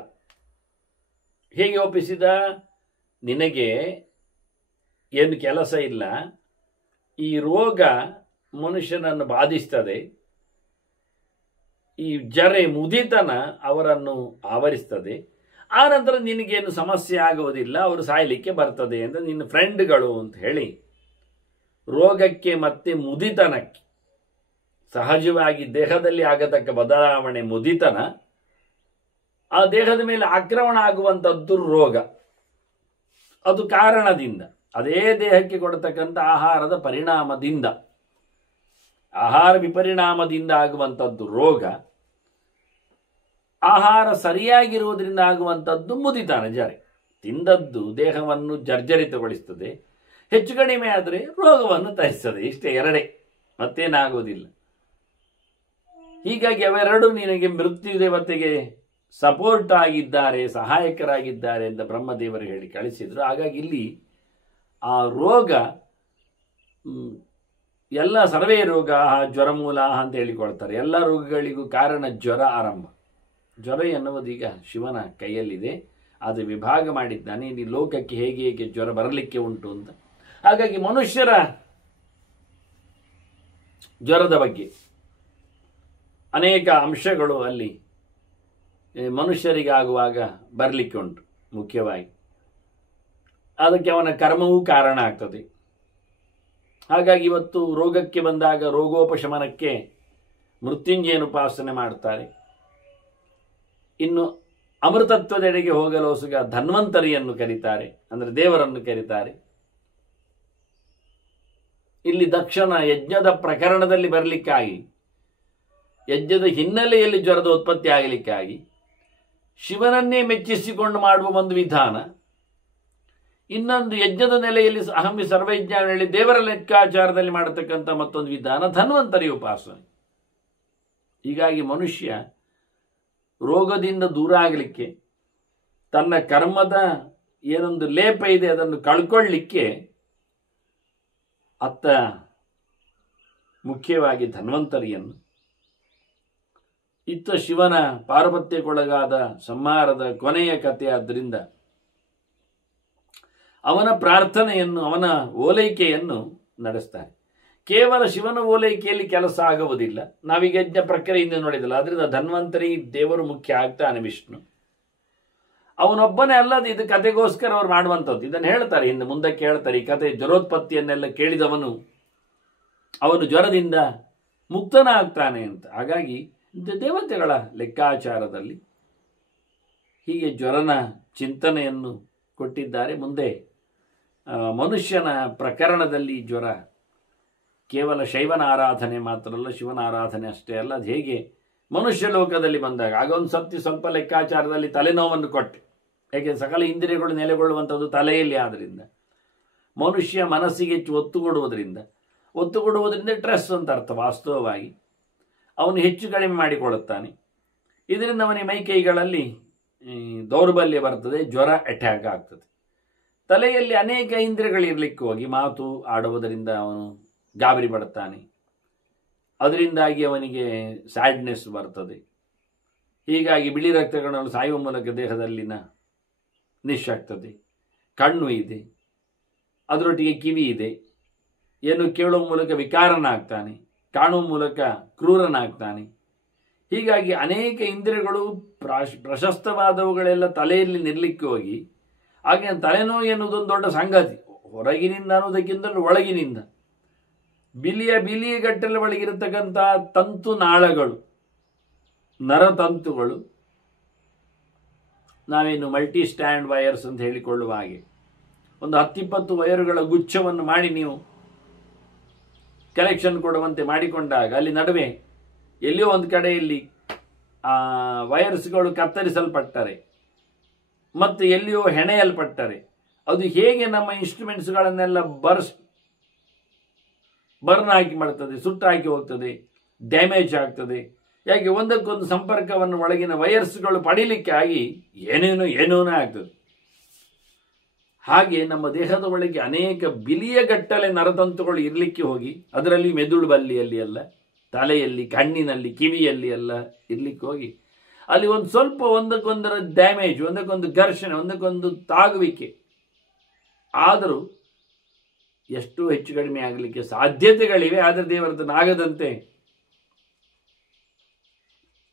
ಹೇಗೆ ಒಪ್ಪಿಸಿದ? ನಿನಗೆ ಏನು ಕೆಲಸ ಇಲ್ಲ, ಈ ರೋಗ ಮನುಷ್ಯನನ್ನು ಬಾಧಿಸ್ತದೆ, ಈ ಜರೆ ಮುದಿತನ ಅವರನ್ನು ಆವರಿಸ್ತದೆ, ಆ ನಂತರ ನಿನಗೇನು ಸಮಸ್ಯೆ ಆಗುವುದಿಲ್ಲ, ಅವರು ಸಾಯಲಿಕ್ಕೆ ಬರ್ತದೆ ಅಂತ ನಿನ್ನ ಫ್ರೆಂಡ್ಗಳು ಅಂತ ಹೇಳಿ ರೋಗಕ್ಕೆ ಮತ್ತೆ ಮುದಿತನಕ್ಕೆ, ಸಹಜವಾಗಿ ದೇಹದಲ್ಲಿ ಆಗತಕ್ಕ ಬದಲಾವಣೆ ಮುದಿತನ, ಆ ದೇಹದ ಮೇಲೆ ಆಕ್ರಮಣ ಆಗುವಂಥದ್ದು ರೋಗ. ಅದು ಕಾರಣದಿಂದ, ಅದೇ ದೇಹಕ್ಕೆ ಕೊಡತಕ್ಕಂಥ ಆಹಾರದ ಪರಿಣಾಮದಿಂದ, ಆಹಾರ ವಿಪರಿಣಾಮದಿಂದ ಆಗುವಂಥದ್ದು ರೋಗ. ಆಹಾರ ಸರಿಯಾಗಿರುವುದರಿಂದ ಆಗುವಂಥದ್ದು ಮುದಿತನ, ಜರೆ. ತಿಂದದ್ದು ದೇಹವನ್ನು ಜರ್ಜರಿತಗೊಳಿಸ್ತದೆ, ಹೆಚ್ಚು ಕಡಿಮೆ ಆದರೆ ರೋಗವನ್ನು ತರಿಸ್ತದೆ. ಇಷ್ಟೇ, ಎರಡೇ, ಮತ್ತೇನಾಗುವುದಿಲ್ಲ. ಹೀಗಾಗಿ ಅವೆರಡು ನಿನಗೆ ಮೃತ್ಯು ದೇವತೆಗೆ ಸಪೋರ್ಟ್ ಆಗಿದ್ದಾರೆ, ಸಹಾಯಕರಾಗಿದ್ದಾರೆ ಅಂತ ಬ್ರಹ್ಮದೇವರು ಹೇಳಿ ಕಳಿಸಿದ್ರು. ಹಾಗಾಗಿ ಇಲ್ಲಿ ಆ ರೋಗ ಎಲ್ಲ ಸರ್ವೇ ರೋಗ ಜ್ವರ ಮೂಲ ಅಂತ ಹೇಳಿಕೊಳ್ತಾರೆ. ಎಲ್ಲ ರೋಗಗಳಿಗೂ ಕಾರಣ ಜ್ವರ ಆರಂಭ. ಜ್ವರ ಎನ್ನುವುದೀಗ ಶಿವನ ಕೈಯಲ್ಲಿದೆ. ಅದು ವಿಭಾಗ ಮಾಡಿದ್ದಾನೆ ಈ ಲೋಕಕ್ಕೆ ಹೇಗೆ ಹೇಗೆ ಜ್ವರ ಬರಲಿಕ್ಕೆ ಉಂಟು ಅಂತ. ಹಾಗಾಗಿ ಮನುಷ್ಯರ ಜ್ವರದ ಬಗ್ಗೆ ಅನೇಕ ಅಂಶಗಳು ಅಲ್ಲಿ ಮನುಷ್ಯರಿಗಾಗುವಾಗ ಬರಲಿಕ್ಕೆ ಉಂಟು. ಮುಖ್ಯವಾಗಿ ಅದಕ್ಕೆ ಅವನ ಕರ್ಮವೂ ಕಾರಣ ಆಗ್ತದೆ. ಹಾಗಾಗಿ ಇವತ್ತು ರೋಗಕ್ಕೆ ಬಂದಾಗ ರೋಗೋಪಶಮನಕ್ಕೆ ಮೃತ್ಯುಂಜಯನ ಉಪಾಸನೆ ಮಾಡ್ತಾರೆ. ಇನ್ನು ಅಮೃತತ್ವದೆಡೆಗೆ ಹೋಗಲೋಸುಗ ಧನ್ವಂತರಿಯನ್ನು ಕರೀತಾರೆ, ಅಂದರೆ ದೇವರನ್ನು ಕರೀತಾರೆ. ಇಲ್ಲಿ ದಕ್ಷನ ಯಜ್ಞದ ಪ್ರಕರಣದಲ್ಲಿ ಬರಲಿಕ್ಕಾಗಿ, ಯಜ್ಞದ ಹಿನ್ನೆಲೆಯಲ್ಲಿ ಜ್ವರದ ಉತ್ಪತ್ತಿ ಆಗಲಿಕ್ಕಾಗಿ ಶಿವನನ್ನೇ ಮೆಚ್ಚಿಸಿಕೊಂಡು ಮಾಡುವ ಒಂದು ವಿಧಾನ. ಇನ್ನೊಂದು ಯಜ್ಞದ ನೆಲೆಯಲ್ಲಿ ಅಹಂ ಸರ್ವಜ್ಞಾನದಲ್ಲಿ ದೇವರ ಲೆಕ್ಕಾಚಾರದಲ್ಲಿ ಮಾಡತಕ್ಕಂಥ ಮತ್ತೊಂದು ವಿಧಾನ ಧನ್ವಂತರಿ ಉಪಾಸನೆ. ಹೀಗಾಗಿ ಮನುಷ್ಯ ರೋಗದಿಂದ ದೂರ ಆಗಲಿಕ್ಕೆ, ತನ್ನ ಕರ್ಮದ ಏನೊಂದು ಲೇಪ ಇದೆ ಅದನ್ನು ಕಳ್ಕೊಳ್ಳಿಕ್ಕೆ ಅತ್ತ ಮುಖ್ಯವಾಗಿ ಧನ್ವಂತರಿಯನ್ನು, ಇತ್ತ ಶಿವನ ಪಾರ್ವತ್ಯಕ್ಕೊಳಗಾದ ಸಂಹಾರದ ಕೊನೆಯ ಕಥೆ. ಆದ್ದರಿಂದ ಅವನ ಪ್ರಾರ್ಥನೆಯನ್ನು, ಅವನ ಓಲೈಕೆಯನ್ನು ನಡೆಸ್ತಾರೆ. ಕೇವಲ ಶಿವನ ಓಲೈಕೆಯಲ್ಲಿ ಕೆಲಸ ಆಗುವುದಿಲ್ಲ. ನಾವೀಗ ಯಜ್ಞ ಪ್ರಕ್ರಿಯೆಯಿಂದ ನೋಡಿದಲ್ಲ, ಅದರಿಂದ ಧನ್ವಂತರಿ ದೇವರು ಮುಖ್ಯ ಆಗ್ತಾನೆ ವಿಷ್ಣು. ಅವನೊಬ್ಬನೇ ಅಲ್ಲದೆ ಇದು ಕಥೆಗೋಸ್ಕರ ಅವ್ರು ಮಾಡುವಂಥದ್ದು. ಇದನ್ನು ಹೇಳ್ತಾರೆ, ಹಿಂದೆ ಮುಂದಕ್ಕೆ ಹೇಳ್ತಾರೆ. ಈ ಕಥೆ ಜ್ವರೋತ್ಪತ್ತಿಯನ್ನೆಲ್ಲ ಕೇಳಿದವನು ಅವನು ಜ್ವರದಿಂದ ಮುಕ್ತನಾಗ್ತಾನೆ ಅಂತ. ಹಾಗಾಗಿ ದೇವತೆಗಳ ಲೆಕ್ಕಾಚಾರದಲ್ಲಿ ಹೀಗೆ ಜ್ವರನ ಚಿಂತನೆಯನ್ನು ಕೊಟ್ಟಿದ್ದಾರೆ. ಮುಂದೆ ಮನುಷ್ಯನ ಪ್ರಕರಣದಲ್ಲಿ ಜ್ವರ ಕೇವಲ ಶೈವನ ಆರಾಧನೆ ಮಾತ್ರ ಅಲ್ಲ, ಶಿವನ ಆರಾಧನೆ ಅಷ್ಟೇ ಅಲ್ಲ. ಅದು ಹೇಗೆ ಮನುಷ್ಯ ಲೋಕದಲ್ಲಿ ಬಂದಾಗ ಆಗ ಒಂದು ಸರ್ತಿ ಸ್ವಲ್ಪ ಲೆಕ್ಕಾಚಾರದಲ್ಲಿ ತಲೆನೋವನ್ನು ಕೊಟ್ಟೆ. ಯಾಕೆ ಸಕಲ ಇಂದ್ರಿಯಗಳು ನೆಲೆಗೊಳ್ಳುವಂಥದ್ದು ತಲೆಯಲ್ಲಿ. ಆದ್ದರಿಂದ ಮನುಷ್ಯ ಮನಸ್ಸಿಗೆ ಹೆಚ್ಚು ಒತ್ತು ಕೊಡುವುದರಿಂದ ಸ್ಟ್ರೆಸ್ ಅಂತ ಅರ್ಥ. ವಾಸ್ತವವಾಗಿ ಅವನು ಹೆಚ್ಚು ಕಡಿಮೆ ಮಾಡಿಕೊಳ್ಳುತ್ತಾನೆ. ಇದರಿಂದ ಅವನಿಗೆ ಮೈಕೈಗಳಲ್ಲಿ ದೌರ್ಬಲ್ಯ ಬರ್ತದೆ, ಜ್ವರ ಅಟ್ಯಾಕ್ ಆಗ್ತದೆ. ತಲೆಯಲ್ಲಿ ಅನೇಕ ಇಂದ್ರಿಯಗಳಿರಲಿಕ್ಕೆ ಹೋಗಿ ಮಾತು ಆಡುವುದರಿಂದ ಅವನು ಗಾಬರಿ ಪಡುತ್ತಾನೆ. ಅದರಿಂದಾಗಿ ಅವನಿಗೆ ಸ್ಯಾಡ್ನೆಸ್ ಬರ್ತದೆ. ಹೀಗಾಗಿ ಬಿಳಿ ರಕ್ತಕಣಗಳು ಸಾಯುವ ಮೂಲಕ ದೇಹದಲ್ಲಿನ ನಿಶ್ಶಾಗ್ತದೆ. ಕಣ್ಣು ಇದೆ, ಅದರೊಟ್ಟಿಗೆ ಕಿವಿ ಇದೆ. ಏನು ಕೇಳುವ ಮೂಲಕ ವಿಕಾರನಾಗ್ತಾನೆ, ಕಾಣುವ ಮೂಲಕ ಕ್ರೂರನಾಗ್ತಾನೆ. ಹೀಗಾಗಿ ಅನೇಕ ಇಂದ್ರಿಯಗಳು ಪ್ರಶಸ್ತವಾದವುಗಳೆಲ್ಲ ತಲೆಯಲ್ಲಿ ನಿಲ್ಲಕ್ಕೆ ಹೋಗಿ ಹಾಗೆ ತಲೆನೋವು ಎನ್ನುವುದೊಂದು ದೊಡ್ಡ ಸಂಗತಿ. ಹೊರಗಿನಿಂದ ಅನ್ನೋದಕ್ಕಿಂತಲೂ ಒಳಗಿನಿಂದ ಬಿಲಿಯ ಗಟ್ಟಲೆ ಒಳಗಿರತಕ್ಕಂಥ ತಂತು ನಾಳಗಳು, ನರತಂತುಗಳು, ನಾವೇನು ಮಲ್ಟಿ ಸ್ಟ್ಯಾಂಡ್ ವೈರ್ಸ್ ಅಂತ ಹೇಳಿಕೊಳ್ಳುವ ಹಾಗೆ ಒಂದು 10-20 ವೈರುಗಳ ಗುಚ್ಛವನ್ನು ಮಾಡಿ ನೀವು ಕನೆಕ್ಷನ್ ಕೊಡುವಂತೆ ಮಾಡಿಕೊಂಡಾಗ ಅಲ್ಲಿ ನಡುವೆ ಎಲ್ಲಿಯೋ ಒಂದು ಕಡೆಯಲ್ಲಿ ವೈರ್ಸ್ಗಳು ಕತ್ತರಿಸಲ್ಪಟ್ಟರೆ ಮತ್ತು ಎಲ್ಲಿಯೋ ಹೆಣೆಯಲ್ಪಟ್ಟರೆ ಅದು ಹೇಗೆ ನಮ್ಮ ಇನ್ಸ್ಟ್ರೂಮೆಂಟ್ಸ್ಗಳನ್ನೆಲ್ಲ ಬರ್ನ್ ಹಾಕಿ ಮಾಡ್ತದೆ, ಸುಟ್ಟು ಹಾಕಿ ಹೋಗ್ತದೆ, ಡ್ಯಾಮೇಜ್ ಆಗ್ತದೆ. ಯಾಕೆ ಒಂದಕ್ಕೊಂದು ಸಂಪರ್ಕವನ್ನು ಒಳಗಿನ ವೈರ್ಸ್ಗಳು ಪಡೀಲಿಕ್ಕೆ ಆಗಿ ಏನೇನೋ ಆಗ್ತದೆ. ಹಾಗೆ ನಮ್ಮ ದೇಹದ ಒಳಗೆ ಅನೇಕ ಬಿಲಿಯ ಗಟ್ಟಲೆ ನರತಂತುಗಳು ಇರಲಿಕ್ಕೆ ಹೋಗಿ, ಅದರಲ್ಲಿ ಮೆದುಳು ಬಲ್ಲಿಯಲ್ಲಿ ಅಲ್ಲ, ತಲೆಯಲ್ಲಿ, ಕಣ್ಣಿನಲ್ಲಿ, ಕಿವಿಯಲ್ಲಿ ಎಲ್ಲ ಇರ್ಲಿಕ್ಕೆ ಹೋಗಿ ಅಲ್ಲಿ ಒಂದು ಸ್ವಲ್ಪ ಒಂದಕ್ಕೊಂದರ ಡ್ಯಾಮೇಜ್, ಒಂದಕ್ಕೊಂದು ಘರ್ಷಣೆ, ಒಂದಕ್ಕೊಂದು ತಾಗುವಿಕೆ ಆದರೂ ಎಷ್ಟು ಹೆಚ್ಚು ಕಡಿಮೆ ಆಗಲಿಕ್ಕೆ ಸಾಧ್ಯತೆಗಳಿವೆ. ಆದರೆ ದೇವರದನ್ನು ಆಗದಂತೆ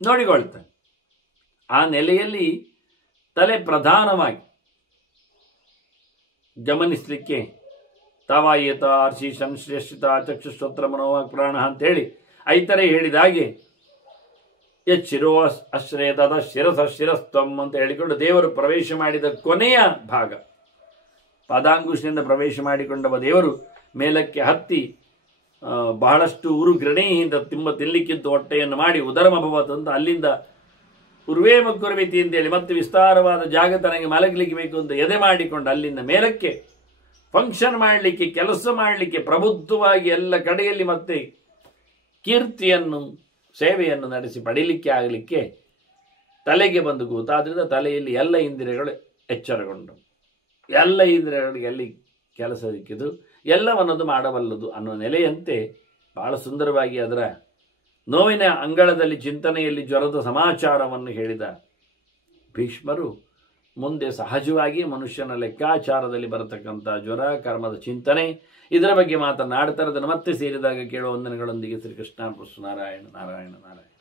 ನೋಡಿಕೊಳ್ತಾನೆ. ಆ ನೆಲೆಯಲ್ಲಿ ತಲೆ ಪ್ರಧಾನವಾಗಿ ಗಮನಿಸಲಿಕ್ಕೆ ತಾವಾಯತ ಆರ್ಷಿ ಸಂಶ್ಲೇಷಿತ ಚಕ್ಷುಶ್ರೋತ್ರ ಮನೋವಾಕ್ ಪ್ರಾಣ ಅಂತೇಳಿ ಐತರೇ ಹೇಳಿದ ಹಾಗೆ ಶಿರೋ ಅಶ್ರೇಯದ ಶಿರಸ ಶಿರಸ್ತಂ ಅಂತ ಹೇಳಿಕೊಂಡು ದೇವರು ಪ್ರವೇಶ ಮಾಡಿದ ಕೊನೆಯ ಭಾಗ, ಪಾದಾಂಗುಷದಿಂದ ಪ್ರವೇಶ ಮಾಡಿಕೊಂಡವ ದೇವರು ಮೇಲಕ್ಕೆ ಹತ್ತಿ ಬಹಳಷ್ಟು ಉರು ಗ್ರಣೆಯಿಂದ ತಿನ್ನಲಿಕ್ಕಿದ್ದು ಹೊಟ್ಟೆಯನ್ನು ಮಾಡಿ ಉದರಮಭವತ್ ಅಂತ ಅಲ್ಲಿಂದ ಉರ್ವೇಮ ಕುರ್ವಿತಿ ಅಂತೇಳಿ ಮತ್ತೆ ವಿಸ್ತಾರವಾದ ಜಾಗ ತನಗೆ ಮಲಗಲಿಕ್ಕೆ ಬೇಕು ಅಂತ ಎದೆ ಮಾಡಿಕೊಂಡು ಅಲ್ಲಿಂದ ಮೇಲಕ್ಕೆ ಫಂಕ್ಷನ್ ಮಾಡಲಿಕ್ಕೆ, ಕೆಲಸ ಮಾಡಲಿಕ್ಕೆ, ಪ್ರಬುದ್ಧವಾಗಿ ಎಲ್ಲ ಕಡೆಯಲ್ಲಿ ಮತ್ತೆ ಕೀರ್ತಿಯನ್ನು, ಸೇವೆಯನ್ನು ನಡೆಸಿ ಪಡೀಲಿಕ್ಕೆ ಆಗಲಿಕ್ಕೆ ತಲೆಗೆ ಬಂದು ಕೂತಾದ್ರಿಂದ ತಲೆಯಲ್ಲಿ ಎಲ್ಲ ಇಂದ್ರಿಯಗಳು ಎಚ್ಚರಗೊಂಡು, ಎಲ್ಲ ಇಂದ್ರಿಯಗಳಿಗೆ ಅಲ್ಲಿ ಕೆಲಸ ಸಿಕ್ಕಿದು, ಎಲ್ಲವನ್ನದು ಮಾಡಬಲ್ಲದು ಅನ್ನೋ ನೆಲೆಯಂತೆ ಬಹಳ ಸುಂದರವಾಗಿ ಅದರ ನೋವಿನ ಅಂಗಳದಲ್ಲಿ ಚಿಂತನೆಯಲ್ಲಿ ಜ್ವರದ ಸಮಾಚಾರವನ್ನು ಹೇಳಿದ ಭೀಷ್ಮರು ಮುಂದೆ ಸಹಜವಾಗಿ ಮನುಷ್ಯನ ಲೆಕ್ಕಾಚಾರದಲ್ಲಿ ಬರತಕ್ಕಂಥ ಜ್ವರ, ಕರ್ಮದ ಚಿಂತನೆ ಇದರ ಬಗ್ಗೆ ಮಾತನಾಡ್ತಾರೆ. ಅದನ್ನು ಮತ್ತೆ ಸೇರಿದಾಗ ಕೇಳುವ ವಂದನೆಗಳೊಂದಿಗೆ ಶ್ರೀಕೃಷ್ಣ ನಾರಾಯಣ ನಾರಾಯಣ ನಾರಾಯಣ.